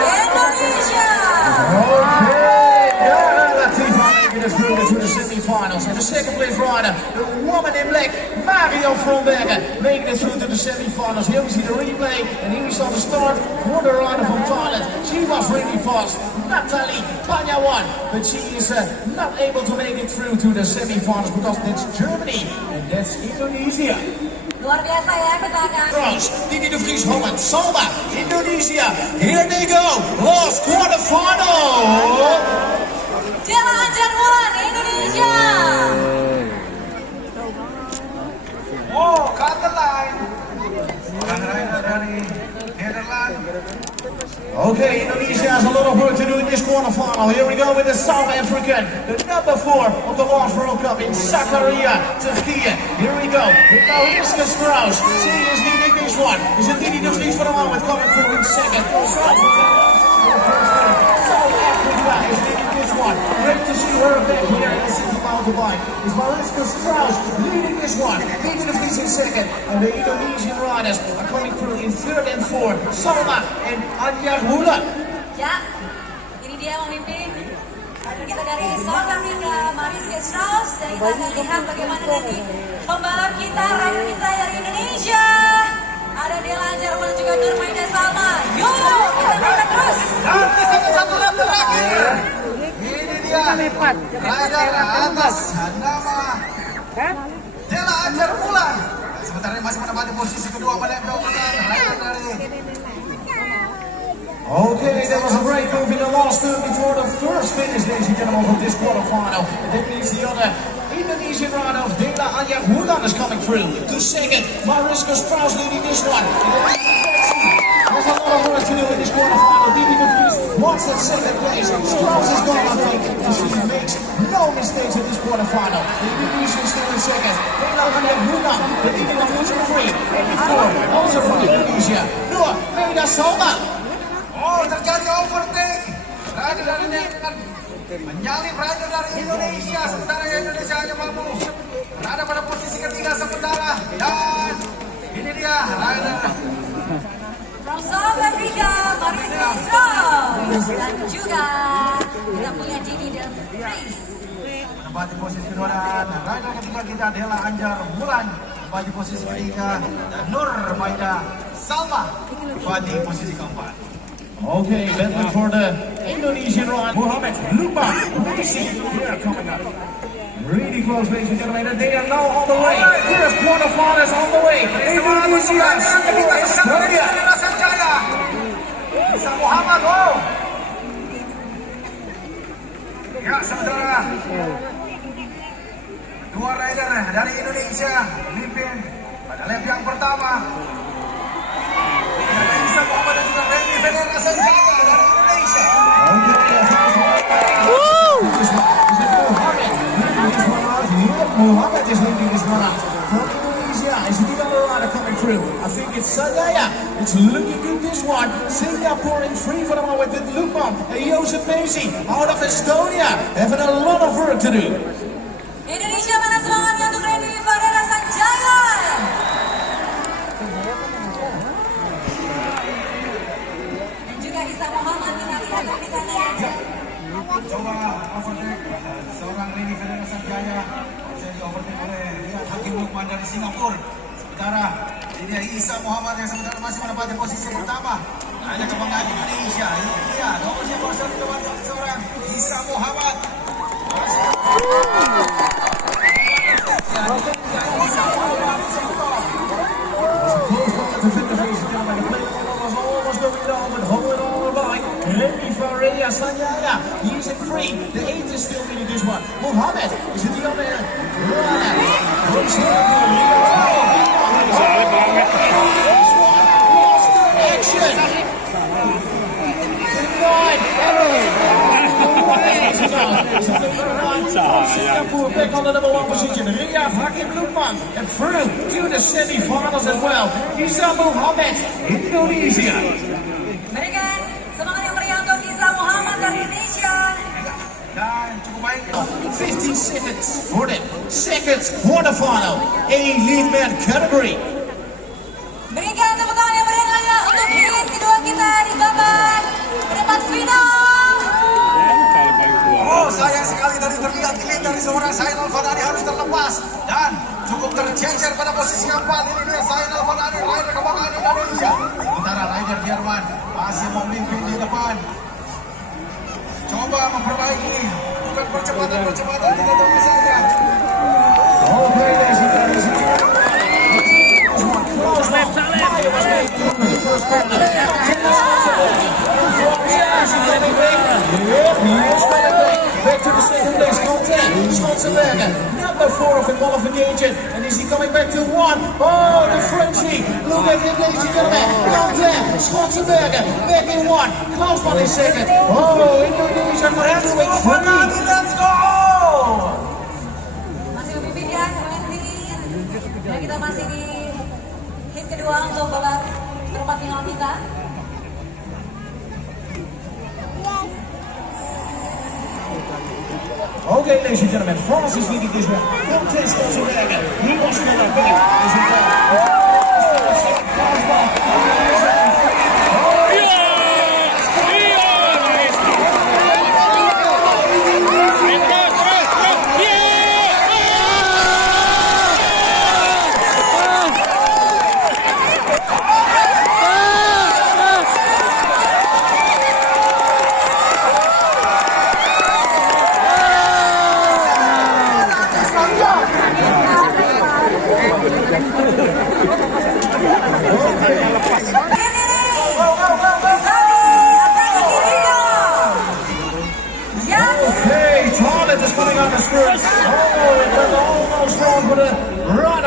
Indonesia. Dara Latifa making it through to the semi-finals. And the second place rider, the woman in black, Mario Froberger, making it through to the semi-finals. Here we see the replay, and here we saw the start for the rider from Thailand. She was really fast, Natalie Panyawan, but she is not able to make it through to the semi-finals because that's Germany and that's Indonesia. Luar biasa ya petakan. Trouwens, Dini de Vries, Holland, Salma, Indonesia. Here they go, last quarterfinal. Dela Anjar Wulan, Indonesia. Oh, cut the line. Orang rider dari Nederland. Okay, Indonesia has a lot of work to do in this quarterfinal. Here we go with the South African, the number 4 of the last World Cup in Zakaria, Turkey. Here we go with Mariska Strauss. She is leading this one. Is it Dini de Vries for the moment coming through in second? South Africa is leading this one. Great to see her back here in the city mountain bike. Is Mariska Strauss leading this one? Dini de Vries in second. And the Indonesian riders are coming through in third and fourth. Salma and Anja Wulan. Ya, ini dia memimpin. Rider kita dari South Africa, Mariska Strauss. Dan kita akan lihat bagaimana nanti pembalap kita, rider kita dari Indonesia. Ada Dela Anjar Wulan juga Nurmaida Salma. Yuk, kita berangkat terus. Dan satu lap terakhir. Ini dia rider atas nama Dela Anjar Wulan. Sementara ini masih menempati posisi kedua menempel dengan rider dari Okay, that was a great move in the last turn before the first finish, ladies and gentlemen, of this quarterfinal. And that means the other Indonesian rider of Dela Anjar Wulan is coming through to second. Mariska Strauss leading this one. There's a lot of work to do in this quarterfinal. Dini de Vries wants that second place. Strauss is gone, I think. She makes no mistakes in this quarterfinal. The Indonesian still in second. Dela Anjar Wulan, the Dini de Vries in 3. And before, also from Indonesia, Nurmaida Salma. Oh, terjadi overtake. Rider dari Nederland menyalip rider dari Indonesia. Sementara Indonesia hanya mampu berada pada posisi ketiga sementara. Dan ini dia rider From South Africa, Mariska Strauss. Dan juga kita punya Dini de Vries. menempati posisi kedua dan rider ketiga kita Dela Anjar Wulan menempati posisi ketiga dan Nurmaida Salma menempati posisi keempat. Okay, battling for the Indonesian rider, Muhammad Lupa Risi. Here coming up. Really close, ladies and gentlemen. They are now on the way. First quarterfinals on the way. Indonesia, Australia. Bisa Muhammad, oh. Ya, saudara. Dua rider dari Indonesia memimpin pada lap yang pertama. Ada Isa Muhammad dan juga Remy Federer Senjaya dari Indonesia. Muhammad is leading this one out. From Indonesia is the other rider coming through. I think it's Sanjaya. It's looking good this one. Singapore in 3 for the moment with Lukman and Joseph Macy out of Estonia. Having a lot of work to do. Indonesia, mana semangatnya untuk Remy Federer Senjaya? Dan juga Isa Muhammad kita lihat di sana ya. Coba overtake seorang Remy Federer Senjaya. Saya di overtake oleh Hakim Lukman dari Singapura. Sementara ini Isa Muhammad yang sementara masih menempati posisi pertama. Hanya kebanggaan Indonesia. Ini dia nomornya seorang Isa Muhammad. Isa Muhammad back on the number 1 position. Riyad Hakim Lukman. And through to the semi-finals as well. Isa Muhammad, Indonesia. Berikan semangat yang meriah untuk Isa Muhammad dari Indonesia. Dan cukup baik. 15 seconds for the second quarterfinal. Elite man category. Berikan tepuk tangan yang meriah untuk hit kedua kita di babak perempat final. Oh, sayang sekali tadi terlihat klip dari seorang Zainal Fadani harus terlepas dan cukup tercecer pada posisi keempat. Ini dia Zainal Fadani, rider kebanggaan Indonesia. Sementara rider Jerman masih memimpin di depan. Coba memperbaiki, bukan percepatan, kita tunggu saja. Okay, ladies and gentlemen. Back to the second place, selenggarakan. Number 4 of the qualification. And is he coming back to 1? Oh, the Frenchie. Look at him, ladies and gentlemen. Selenggarakan. Back in 1. Close one in second. Oh, Indonesia coming to win 3. Let's go! Masih memimpin ya, 20. Dan kita masih di hit kedua untuk babak perempat final kita. Okay, ladies and gentlemen, France is leading this one. Contest Selenggarakan. He wants to go back.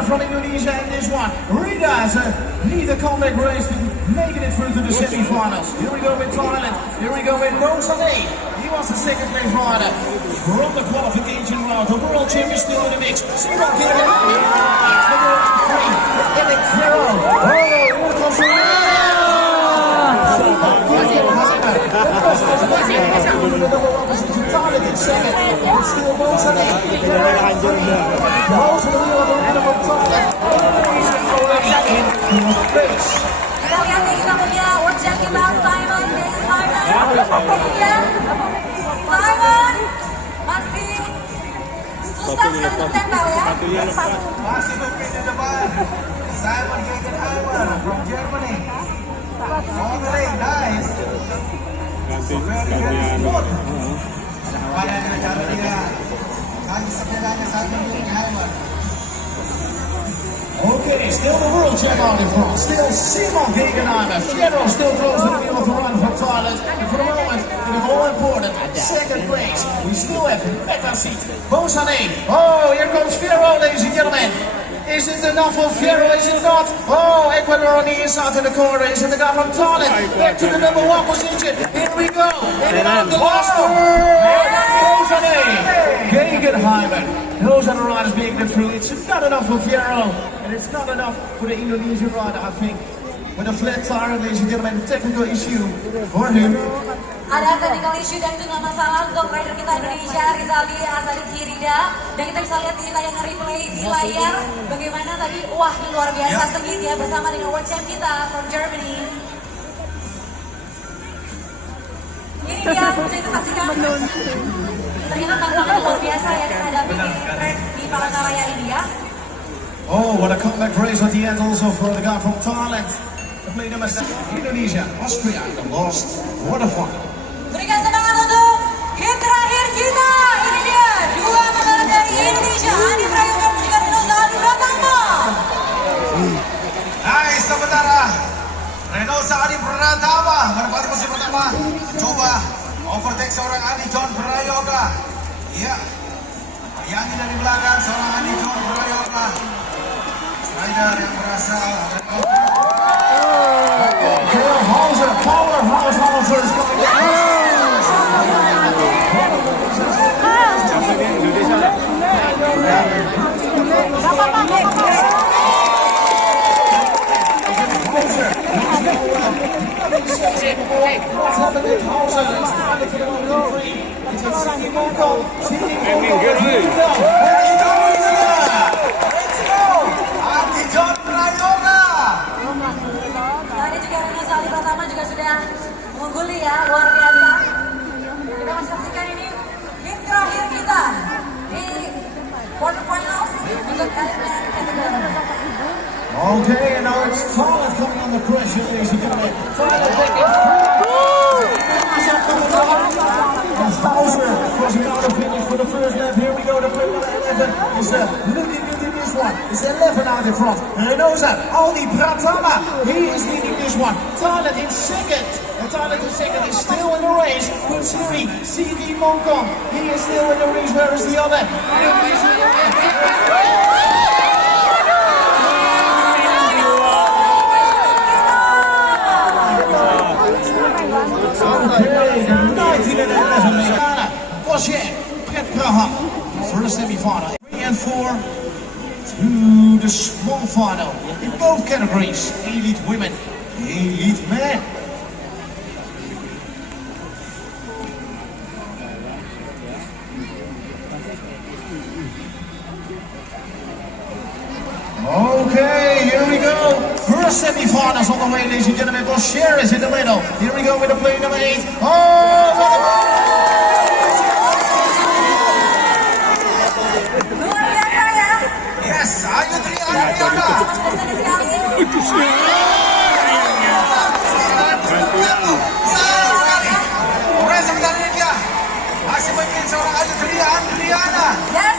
From Indonesia in this one. Rida has a leader comeback race to making it through to the semi-finals. Here we go with Thailand. Here we go with Mozambique. He was the second place rider from the qualification round. The world champion still in the mix. Simon Gilligan. Eliminator. Oh, here comes Thailand in second. It's still Mozambique. Kita lihat nih, kita punya world champion Simon dari Thailand. Iya, Simon masih susah sekali untuk tempel ya. Masih memimpin di depan. Simon Guggenheimer from Germany. Okay, nice. Very smooth. Pada cara dia kaki sepedanya Simon Guggenheimer. Okay, still the world champ out in front. Still Simon Guggenheimer. Fierro still close to the middle of the run from Thailand. And for the moment, it is all important. Second place. We still have better seat. Bosane. Oh, here comes Fierro, ladies and gentlemen. Is it enough for Fierro? Is it not? Oh, Ecuador on the inside in the corner. Is it the guy from Thailand? Back to the number 1 position. Here we go. In and out the last one. Bosane. Guggenheimer. Those are the riders making it through. It's not enough for Fierro. And it's not enough for the Indonesian rider, I think. With a flat tire, ladies and gentlemen, technical issue for him. Ada technical issue dan itu nggak masalah untuk rider kita Indonesia, Rizali Azali Kirida. Dan kita bisa lihat di tayangan replay di layar bagaimana tadi, wah luar biasa sengit ya bersama dengan world champ kita from Germany. Ini dia, bisa kita saksikan. Ternyata tantangan luar biasa ya kita hadapi di track di Palangka Raya ini ya. Oh, what a comeback race at the end also for the guy from Thailand. The play number 7, Indonesia, Austria, the lost quarterfinal. Berikan semangat untuk hit terakhir kita. Ini dia, dua pembalap dari Indonesia, Adi Prayoga dan juga Renosa Adi Pratama. Nice, sementara Renosa Adi Pratama menempati posisi pertama. Coba overtake seorang Adi John Prayoga. Iya, bayangi dari belakang seorang Adi John Prayoga. Rider yang berasal Powerhouse is coming down. Mongkong. Here we go. Let's go. John Rayona. Tadi juga Reno Sali Pratama juga sudah mengungguli ya, luar biasa. Kita masih saksikan ini hit terakhir kita di quarterfinals untuk Eliminator kategori. Okay, and now it's Thailand coming under pressure, ladies and gentlemen. Thailand taking Hauser crossing out of finish for the first lap. Here we go, the play number 11 is looking into this one. It's 11 out in front. Renoza, Aldi Pratama, he is leading this one. Thailand in second. And Thailand in second is still in the race. Uci Mtb Mongkong, he is still in the race. Where is the other? First semi-final. 3 and 4 to the small final in both categories. Elite women, elite men. Okay, here we go. First semi-finals on the way, ladies and gentlemen. Boscher is in the middle. Here we go with the play number 8. Oh, what a... Yes, ayo Triana. Orang sebenarnya dia masih mungkin seorang Ayu Triana. Yes.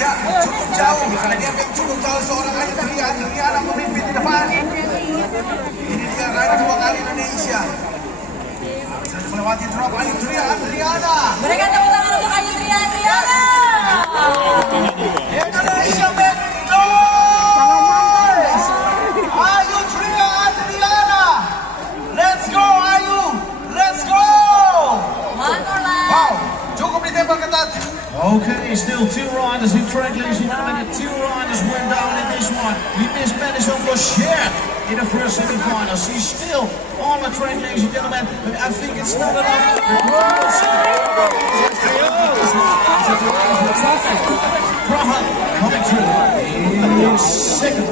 Iya, cukup jauh karena dia cukup jauh seorang Ayu Triana memimpin di depan. Ini dia raih 2 kali Indonesia. Bisa melewati drop Ayu Triana. Berikan tepuk tangan untuk Ayu Triana. Indonesia make noise. Ayu Triana. Let's go Ayu. Let's go. One more lap. Wow, cukup ditembak ketat. Okay, still 2 riders in track, ladies and gentlemen. The 2 riders went down in this one. We mismanaged on Boscher in the first semi-finals. He's still on the track, ladies and gentlemen, but I think it's not enough. Rumah coming through in second.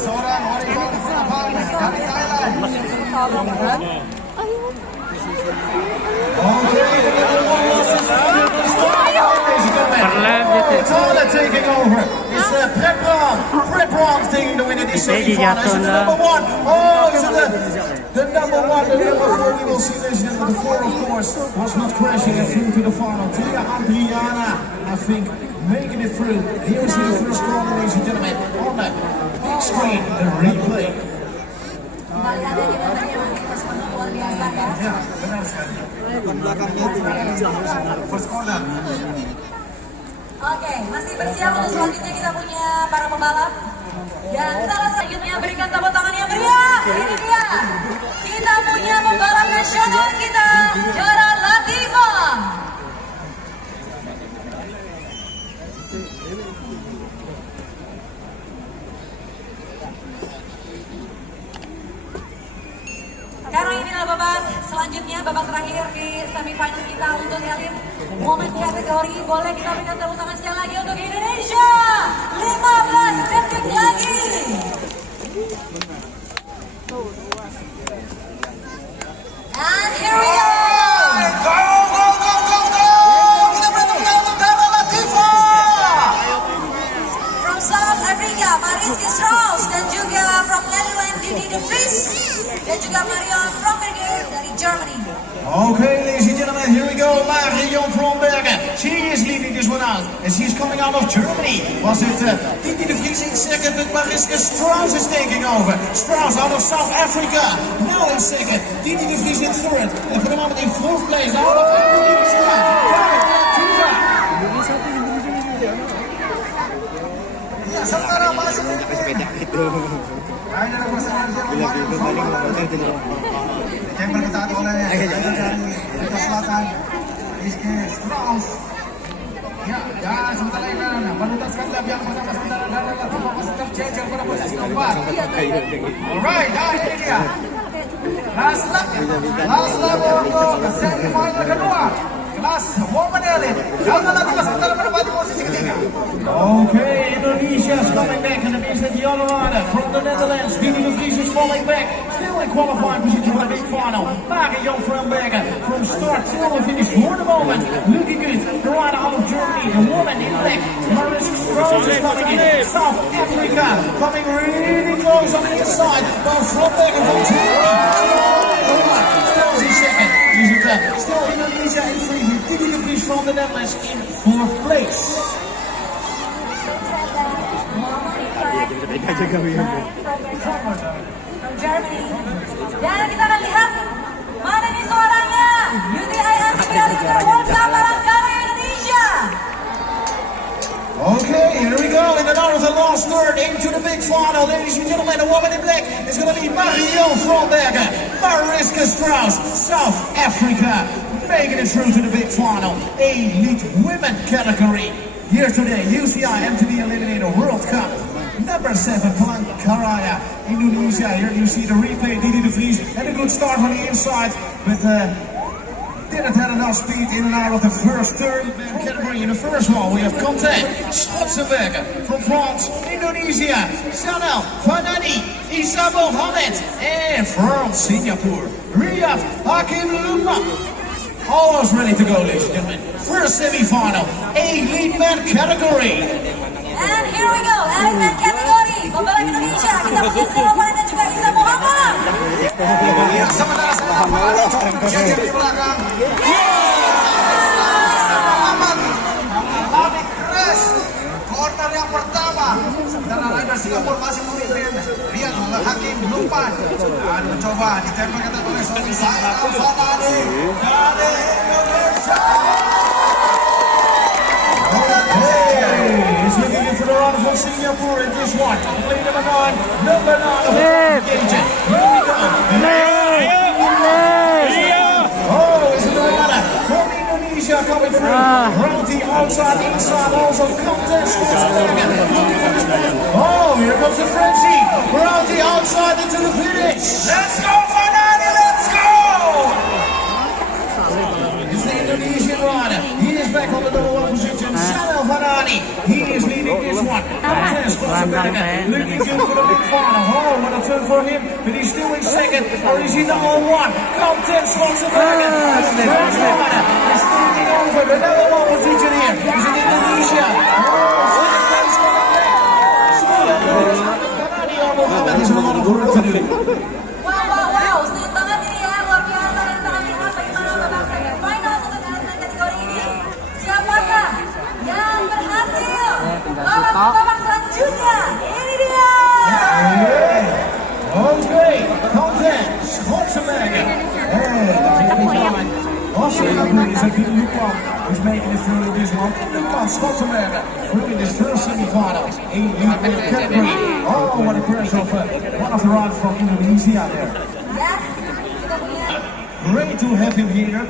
Seorang wanita perempuan dari Thailand. Thailand taking over. It's Prepron taking the win in this semi-final. Is it the number 1? Oh, is it the number 1? The number 4 we will see this year. The 4, of course, was not crashing and through to the final. Tia Adriana, I think, making it through. Here we see the first corner, ladies and gentlemen, on the big screen, the replay. Kita lihat ya gimana yang first corner luar biasa ya. Ya, benar sekali. First corner. Oke, masih bersiap untuk selanjutnya kita punya para pembalap. Dan salah selanjutnya berikan tepuk tangan yang meriah. Ini dia. Kita punya pembalap nasional kita, Jara Latifa. Karena inilah babak selanjutnya, babak terakhir di semifinal kita untuk elit momen kategori. Boleh kita berikan tepuk tangan sekali lagi untuk Indonesia. 15 detik lagi. And here we go. Go, go, go, go, go. Kita bertemu untuk Jara Latifa. From South Africa, Mariska Strauss, dan juga from Netherlands, Didi de Vries, dan juga Marion from Bergengsi dari Germany. Okay, ladies and gentlemen, here we go. Marion from Bergen. She is leading this one out, and she's coming out of Germany. Was it Didi de Vries in second, but Mariska Strauss is taking over. Strauss out of South Africa, now in second. Didi de Vries in third, and for the moment in fourth place, out of Indonesia. Ya, sementara masih memimpin. Ayo dalam pasangan Jerman yang berketahui oleh dari Amerika Selatan, Iske Strauss. Ya, dan sementara ini menuntaskan lap yang pertama sementara dan Rumah masih tercecer pada posisi keempat. Alright, nah ini dia. Last lap untuk semifinal kedua. Kelas Women Elite. Jangan lagi sementara menempati posisi ketiga. Okay, Indonesia's coming back and it means that the other rider from the Netherlands, Didi de Vries, is falling back. Still in qualifying position for the big final. Marke Jan Framberger from start till the finish for the moment. Looking good. The rider out of Germany, the woman in black. Mariska Strauss is coming in. South Africa coming really close on the inside. But Framberger from Germany. Strauss is second. Still Indonesia in three with Didi de Vries from the Netherlands in fourth place. From Germany. Dan kita akan lihat mana nih suaranya. Uci Mtb Palangka Raya Indonesia. Okay, here we go in another last third into the big final. Ladies and gentlemen, the woman in black is going to be Marion Framberger, Mariska Strauss, South Africa, making it through to the big final. Elite women category. Here today, Uci Mtb Eliminator World Cup. Number 7, Palangka Raya, Indonesia. Here you see the replay, Didi de Vries, and a good start on the inside, but didn't have enough speed in and out of the first turn category. In the first one, we have content, Schotzenberger from France, Indonesia, Nasional, Vanani, Isa Mohammed, and from Singapore, Riyadh Hakim Rumah. Almost ready to go, ladies and gentlemen. First semi-final, elite men category. And here we go, Eliminator kategori pembalap Indonesia. Kita punya Selamat dan juga Isa Muhammad. Sementara saya berjajar di belakang. Muhammad Habib Crash corner yang pertama. Sementara rider Singapura masih memimpin. Lihat Hakim Lumpan dan mencoba ditembakkan oleh seorang saya Vanani dari Indonesia. He's looking in for the run from Singapore in this one. Play number 9 of the agent. Here we go. Oh, is it the runner from Indonesia coming through? Around the outside, inside, also contest. Looking for this man. Oh, here comes the Frenchie. Around the outside into the finish. Let's go, Vanani, let's go! It's the Indonesian rider. He is back on the number 1 position. Chanel Vanani. He is leading this one. Contest looking good for the big final. Oh, what a turn for him. But he's still in second. Or is he number 1? Contest Schotzenberger. First rider is taking over the number 1 position here. He's in Indonesia. Vanani or Mohammed is a lot of work to do. Wow, sulit banget ini ya, luar biasa. Dan kita akan lihat bagaimana babak semifinal untuk Eliminator kategori ini. Siapakah yang berhasil lolos ke babak selanjutnya? Ini dia. Okay, content, Schotzenberger. Also, is a good Lupan who's making it through this one. Lupan Schotzenberger through in this first semi-final. A category. Oh, what a pressure of one of the riders from Indonesia there. Yes, kita punya. Great to have him here.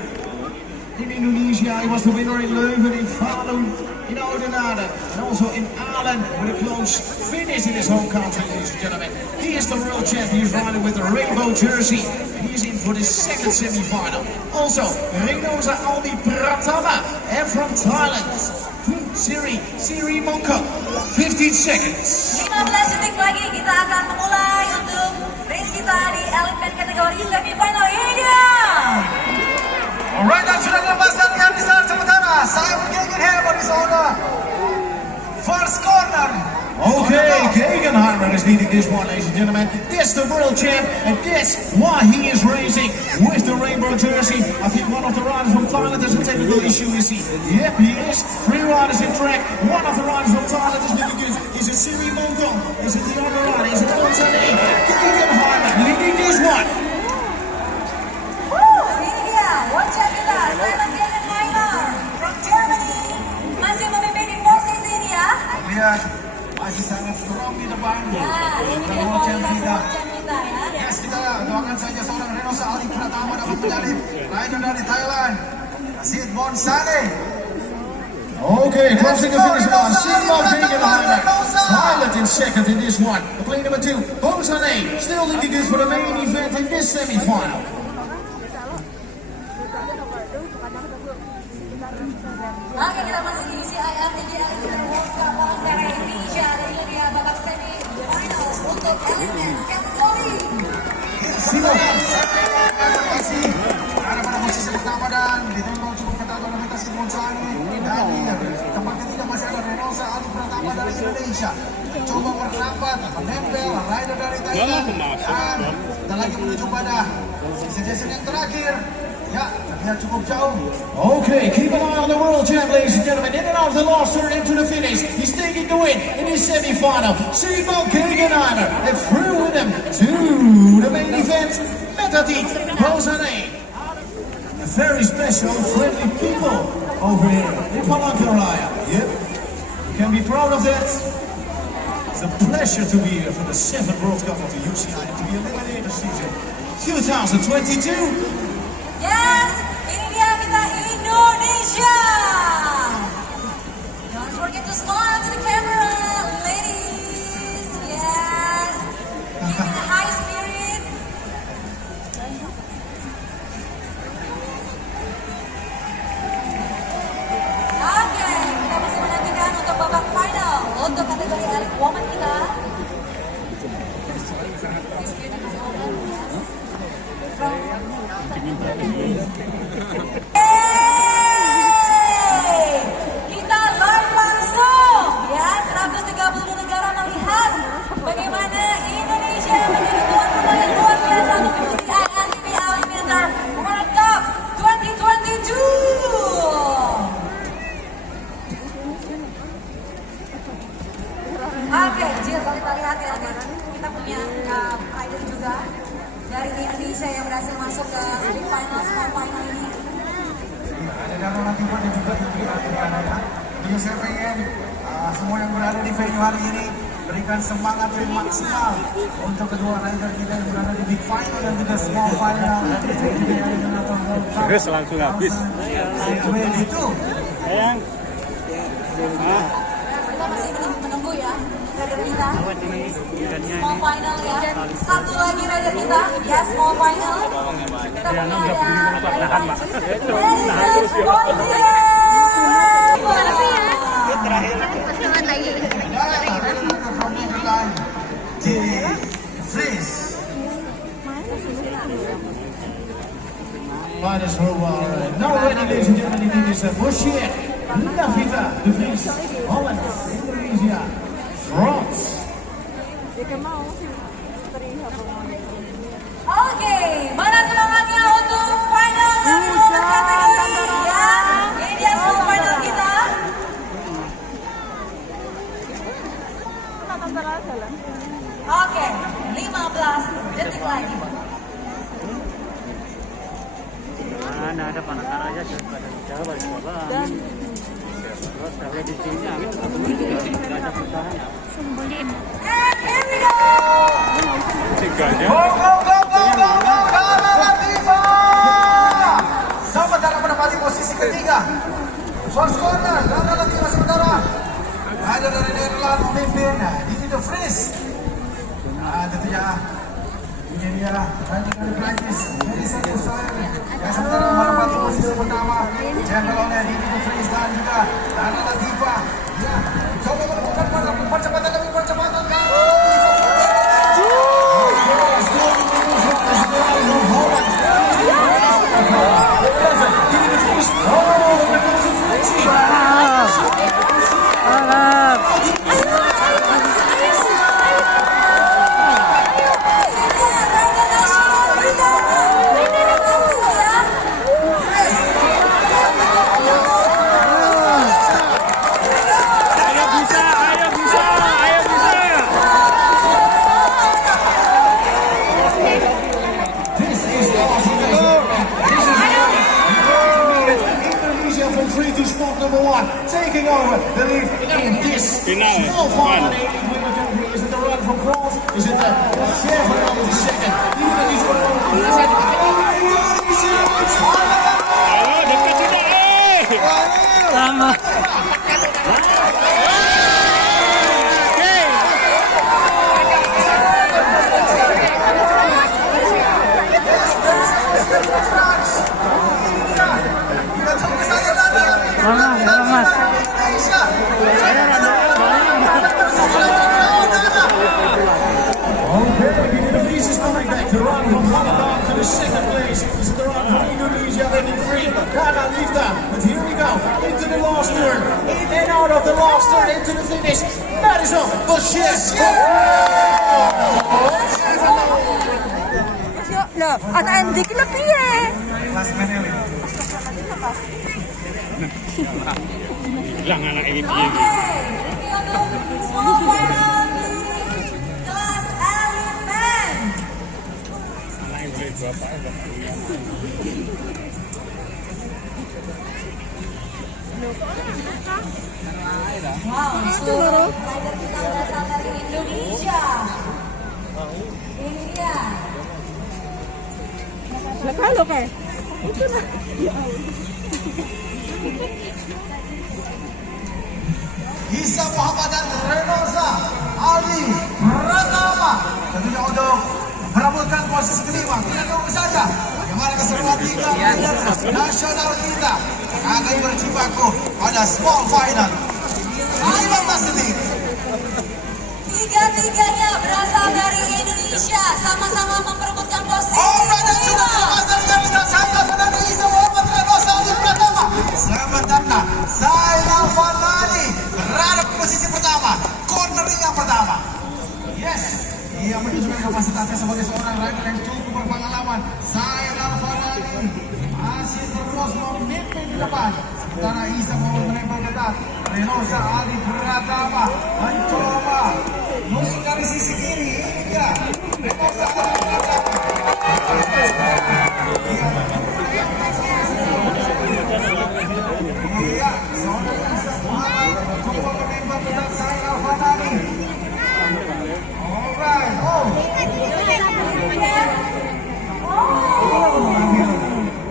In Indonesia, he was the winner in Leuven, in Falun, in Oudenaarde, and also in Aalen with a close finish in his home country, ladies and gentlemen. He is the world champ. He is riding with a rainbow jersey. He is in for the second semi-final. Also, Reynosa Aldi Pratama, and from Thailand, Siri Monko, 15 seconds. 15 detik lagi kita akan memulai untuk race kita di Eliminator kategori semifinal. Ini dia. Alright, dan sudah dilepaskan yang di sana sementara. Saya Bergengsi di zona first corner. Okay, Gegenheimer is leading this one, ladies and gentlemen. This the world champ, and this why he is racing with the rainbow jersey. I think one of the riders from Thailand has a technical issue, is he? Yep, he is. 3 riders in track. One of the riders from Thailand is looking good. Is it Siri Monko? Is it the other rider? Is it Onsane? Gegenheimer leading this one. Ini dia, watch out kita, Simon Bergengsi from Germany. Masih memimpin di posisi ini ya. Lihat masih sangat strong di depan. Nah, ini dia Promotion kualitas kita. kita ya. Yes, kita doakan saja seorang Renosa Ali Pratama dapat medali rider dari Thailand. Sid Bonsane. Okay, crossing the finish line, Simon Gegenheimer, silent in second in this one. The plane number 2, Bonsane, still looking good for the main event in this semi-final. Oke, kita masih di CIR Eliminator World Cup Palangka Raya Indonesia. Dan ini dia babak semi finals untuk elemen kembali. Silakan masih ada pada posisi pertama dan ditembak cukup ketat oleh Sid Bonsane. Dan tempat ketiga masih ada Renosa Ali Pratama dari Indonesia. Coba merapat, menempel rider dari Thailand. Dan kita lagi menuju pada sesi yang terakhir. Ya, terlihat cukup jauh. Okay, keep an eye on the world champ, ladies and gentlemen. In and out of the last turn into the finish. He's taking the win in his semi-final. Simon Gegenheimer, and through with him to the main event. Menjadi, Bonsane. Very special, friendly people over here in Palangka Raya. Yep, you can be proud of that. It's a pleasure to be here for the 7th World Cup of the Uci Mtb Eliminator season 2022. Yes, ini dia kita Indonesia. Don't forget to smile to the camera, ladies. Yes, keep in a high spirit. Oke, kita masih menantikan untuk babak final untuk kategori elit woman kita. Kita live langsung ya, 132 negara melihat bagaimana Indonesia menjadi tuan rumah yang luar biasa untuk Uci Mtb Eliminator World Cup 2022. Oke, Jill, kalau kita lihat ya, kita punya rider juga dari Indonesia yang berhasil masuk ke final small final ini. Ada dana nanti pada juga diperhatikan ya. Jadi saya pengen semua yang berada di venue hari ini berikan semangat yang maksimal untuk kedua rider kita yang berada di big final dan juga small final. Terus langsung habis. Itu. Sayang. Kita masih menunggu ya rider kita. Small final ya. Satu lagi rider kita ya small final. Kita punya Finals for a while. Now ready, ladies and gentlemen, in this Boshier, Navita, De Vries, Holland, Indonesia, France. Oke, mana semangatnya untuk final dari women category ya? Ini dia small final kita. Oke, 15 detik lagi. Mana ada Palangka Raya juga ada Jawa balik dan terus kalau di sini angin tidak ada pertahanan. And here we go. Tiganya. Go, Dara Tifa! Sama dalam menempati posisi ketiga. First corner, Dara Tifa sementara. Ada dari Netherlands memimpin, ini The Vries. Tentunya ini dia rider dari Prancis, yang sementara menempati posisi pertama. Champion oleh ini The Vries dan juga Dara Tifa. Ya, coba menemukan percepatan demi percepatan. Taking over the lead in this small final is het de chef van de second. Die moet er iets voor Ayo, dekat sudah. Lama. The second place is the run from Indonesia winning free. Ghana leave that. But here we go into the last turn. In and out of the last turn into the finish. Madison, the chef. Loh, ada MD lebih ya. Bilang anak ini. Oke, ini untuk small final di kelas Eliminator. Wow, seluruh rider kita datang dari Indonesia. Ini dia. Kalau kayak Isa Muhammad dan Renosa Aldi Pratama tentunya untuk merebutkan posisi kelima. Kita tunggu saja bagaimana keseruan tiga nasional kita akan berjibaku pada small final 15 detik. Tiga-tiganya berasal dari Indonesia, sama-sama memperebutkan posisi kelima. Sementara Zainal Fanani berada di posisi pertama, cornering yang pertama. Yes, ia menunjukkan kapasitasnya sebagai seorang rider yang cukup berpengalaman. Zainal Fanani masih terus memimpin di depan. Sementara Isa mau menembak ketat. Renosa Ali Pratama mencoba nusuk dari sisi kiri. Ya, Renosa Ali Pratama. Iya, seorang Isa Muhammad mencoba menembak ketat Zainal Fanani. Alright,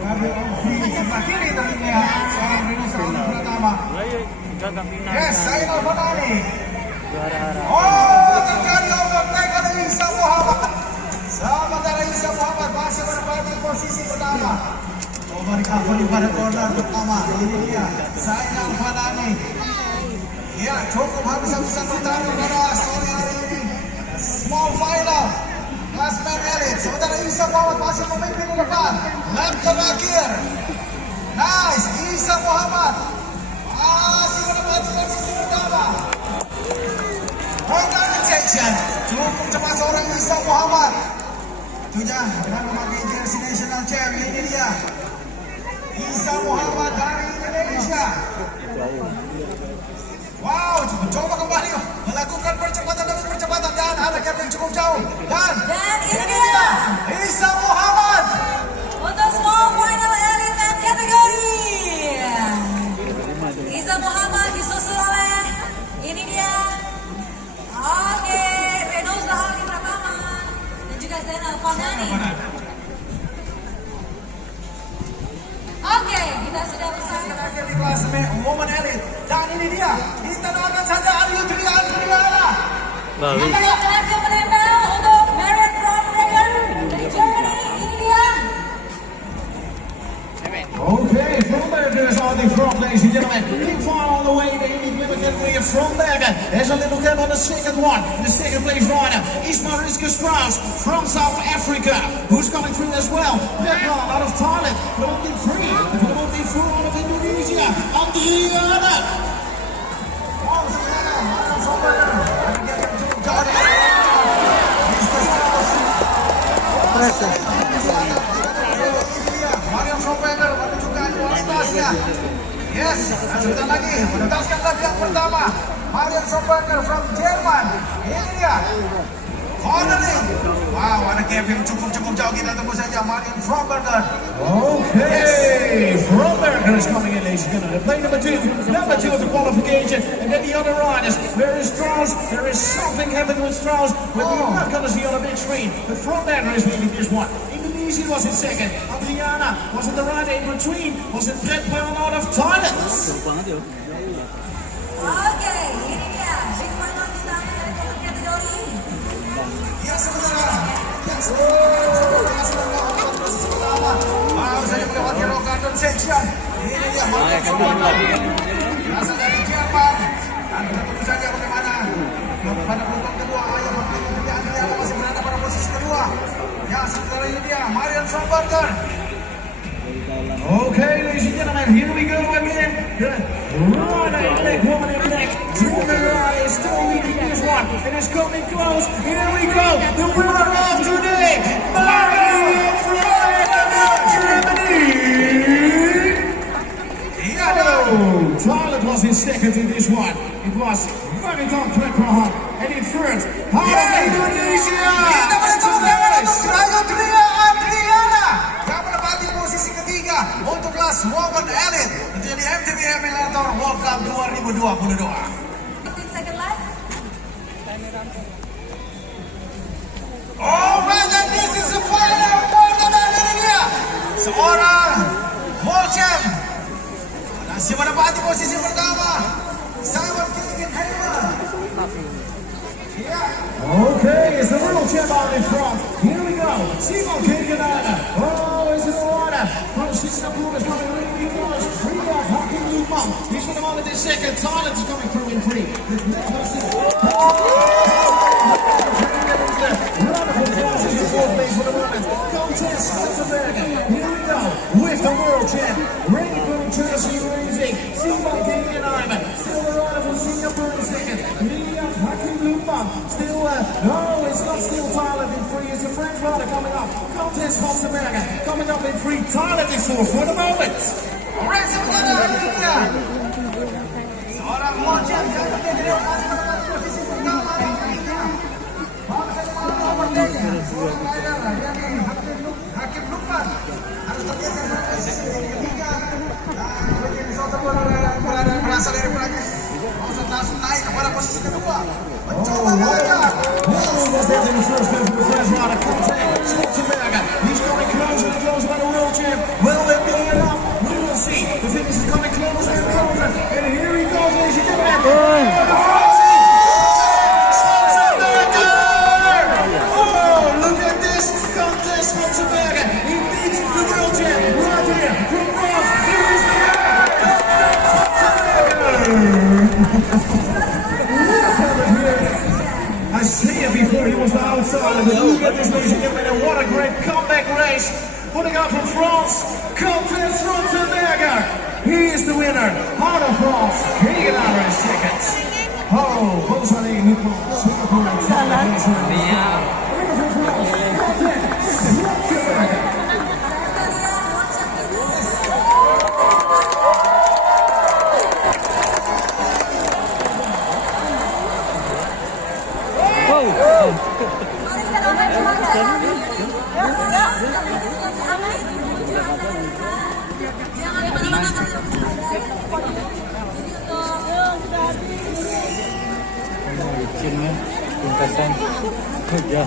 Ambil opsi sebelah kiri tentunya seorang Renosa Ali Pratama. Yes, Zainal Fanani. Oh, terjadi overtake oleh Isa Muhammad. Sementara Isa Muhammad masih menempati posisi pertama. Coba recovery pada corner pertama. Ini dia Zainal Fanani. Ya, cukup habis-habisan bertarung pada sore hari ini. Small final Klasmen Elite. Sementara Isa Muhammad masih memimpin di depan. Lap terakhir. Nice, Isa Muhammad masih menempati posisi pertama. Organization cukup cepat seorang Isa Muhammad. Tentunya dengan memakai jersey Nasional Chair. Ini dia Isa Muhammad dari Indonesia. Wow, coba kembali melakukan percepatan demi percepatan dan ada gap yang cukup jauh. Dan ini dia Isa Muhammad untuk small final elite kategori. Isa Muhammad disusul oleh ini dia. Oke, Renosa Ali Pratama dan juga Zainal Fanani. Oke, kita sudah bersama. terakhir di kelas Women Elite. Dan ini dia, kita doakan saja Ayu Triana. Kita berhasil menempel untuk Merit from Bergen dari Germany. Ini dia. Okay, from Bergen is on the front, ladies and gentlemen. Big final on the way. They need women category from Bergen. There's a little gap on the second one. The second place rider is Mariska Strauss from South Africa, who's coming through as well. Vietnam out of Thailand, will be free. Will be four out of Indonesia. Andiana. Mariam Schopenhauer menunjukkan kualitasnya. Yes, dan sebentar lagi menutaskan lagi yang pertama. Mariam Schopenhauer from Jerman. Ini dia. Cornering. Wow, ada gap. gap yang cukup jauh. Kita tunggu saja Marian from Bergen. Okay, from Bergen is coming in, ladies and gentlemen. They're playing number two of the qualification, and then the other riders. There is Strauss. There is something happened with Strauss, but we're not going to see on a big screen. But from Bergen is leading this one. Indonesia was in second. Adriana was in the rider in between. Was it Brett Brown out of Thailand? Oke, ini dia big final kita dari kategori. Ya saudara, baru saja melewati Rockgarden section. Ini dia Marian from Bergen. Berasal dari Jerman. Dan kita tunggu saja bagaimana pada penutup kedua. Ayo Adriana masih berada pada posisi kedua. Ya saudara, ini dia Marian from Bergen. Okay, ladies and gentlemen, here we go again. The rider in black, woman in black. Junior is still leading this one. It is coming close. Here we go. The winner of today, Marian from Germany. Thailand was in second in this one. It was Marian Prekrahan. And in third, Indonesia. Kita menentukan untuk Rayo Tria Adriana yang menempati posisi ketiga untuk kelas Women Elite menjadi MTB Eliminator World Cup 2022. 15 second left. Alright, and this is the final Women Elite dia. Seorang World Champ masih menempati posisi pertama. Simon King Hammer. Okay, it's the world champ out in front. Here we go. Simon Kinganada. Oh, is it a rider? From Singapore is coming really close. We got Hakim Lumang. He's for the moment in second. Thailand is coming through in three. Fourth place for the moment. Contest South America. Here we go with the world champ. Ready for the Jersey Racing. Simon Kinganada. Still the rider from Singapore in second. Hakim Lumang. Still, no, it's not still Thailand in three. It's a French rider coming up. Contest South America coming up in three. Thailand in fourth for the moment. Alright, sebenarnya seorang World Champ yang menjadi menempati posisi pertama yang ketiga. Bangsa nomor 3, seorang rider yakni Hakim Lumang harus tergeser pada posisi ketiga. Dan menjadi seorang rider berasal dari Prancis. Langsung naik kepada posisi kedua. Mencoba melangkah. Was that in the first place for the French rider? Contest South America. He's coming closer and closer by the world champ. Will it be enough? We will see. The finish is coming closer and closer. And here he goes, ladies and gentlemen. Oh, look at this contest from America. He beats the world champ right here from France. Here is the I see it before he was the outsider, but look at this, ladies and gentlemen, and what a great comeback race for the guy from France, Contest from America. He is the winner, out of France, Eliminator in second. Oh, both are in Singapore and Thailand. Mari kita doakan semoga. Jangan kemana-mana karena Izinnya pungkasan kerja.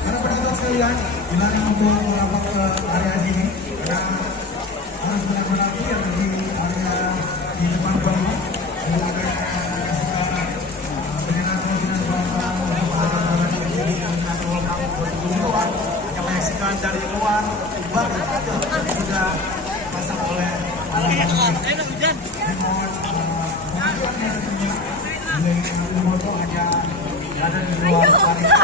Para penonton sekalian, dilarang untuk merapat ke area sini karena harus benar-benar clear di area di depan bawah. Hanya menyaksikan dari luar baru sudah pasang oleh Elimator hanya ada di luar area.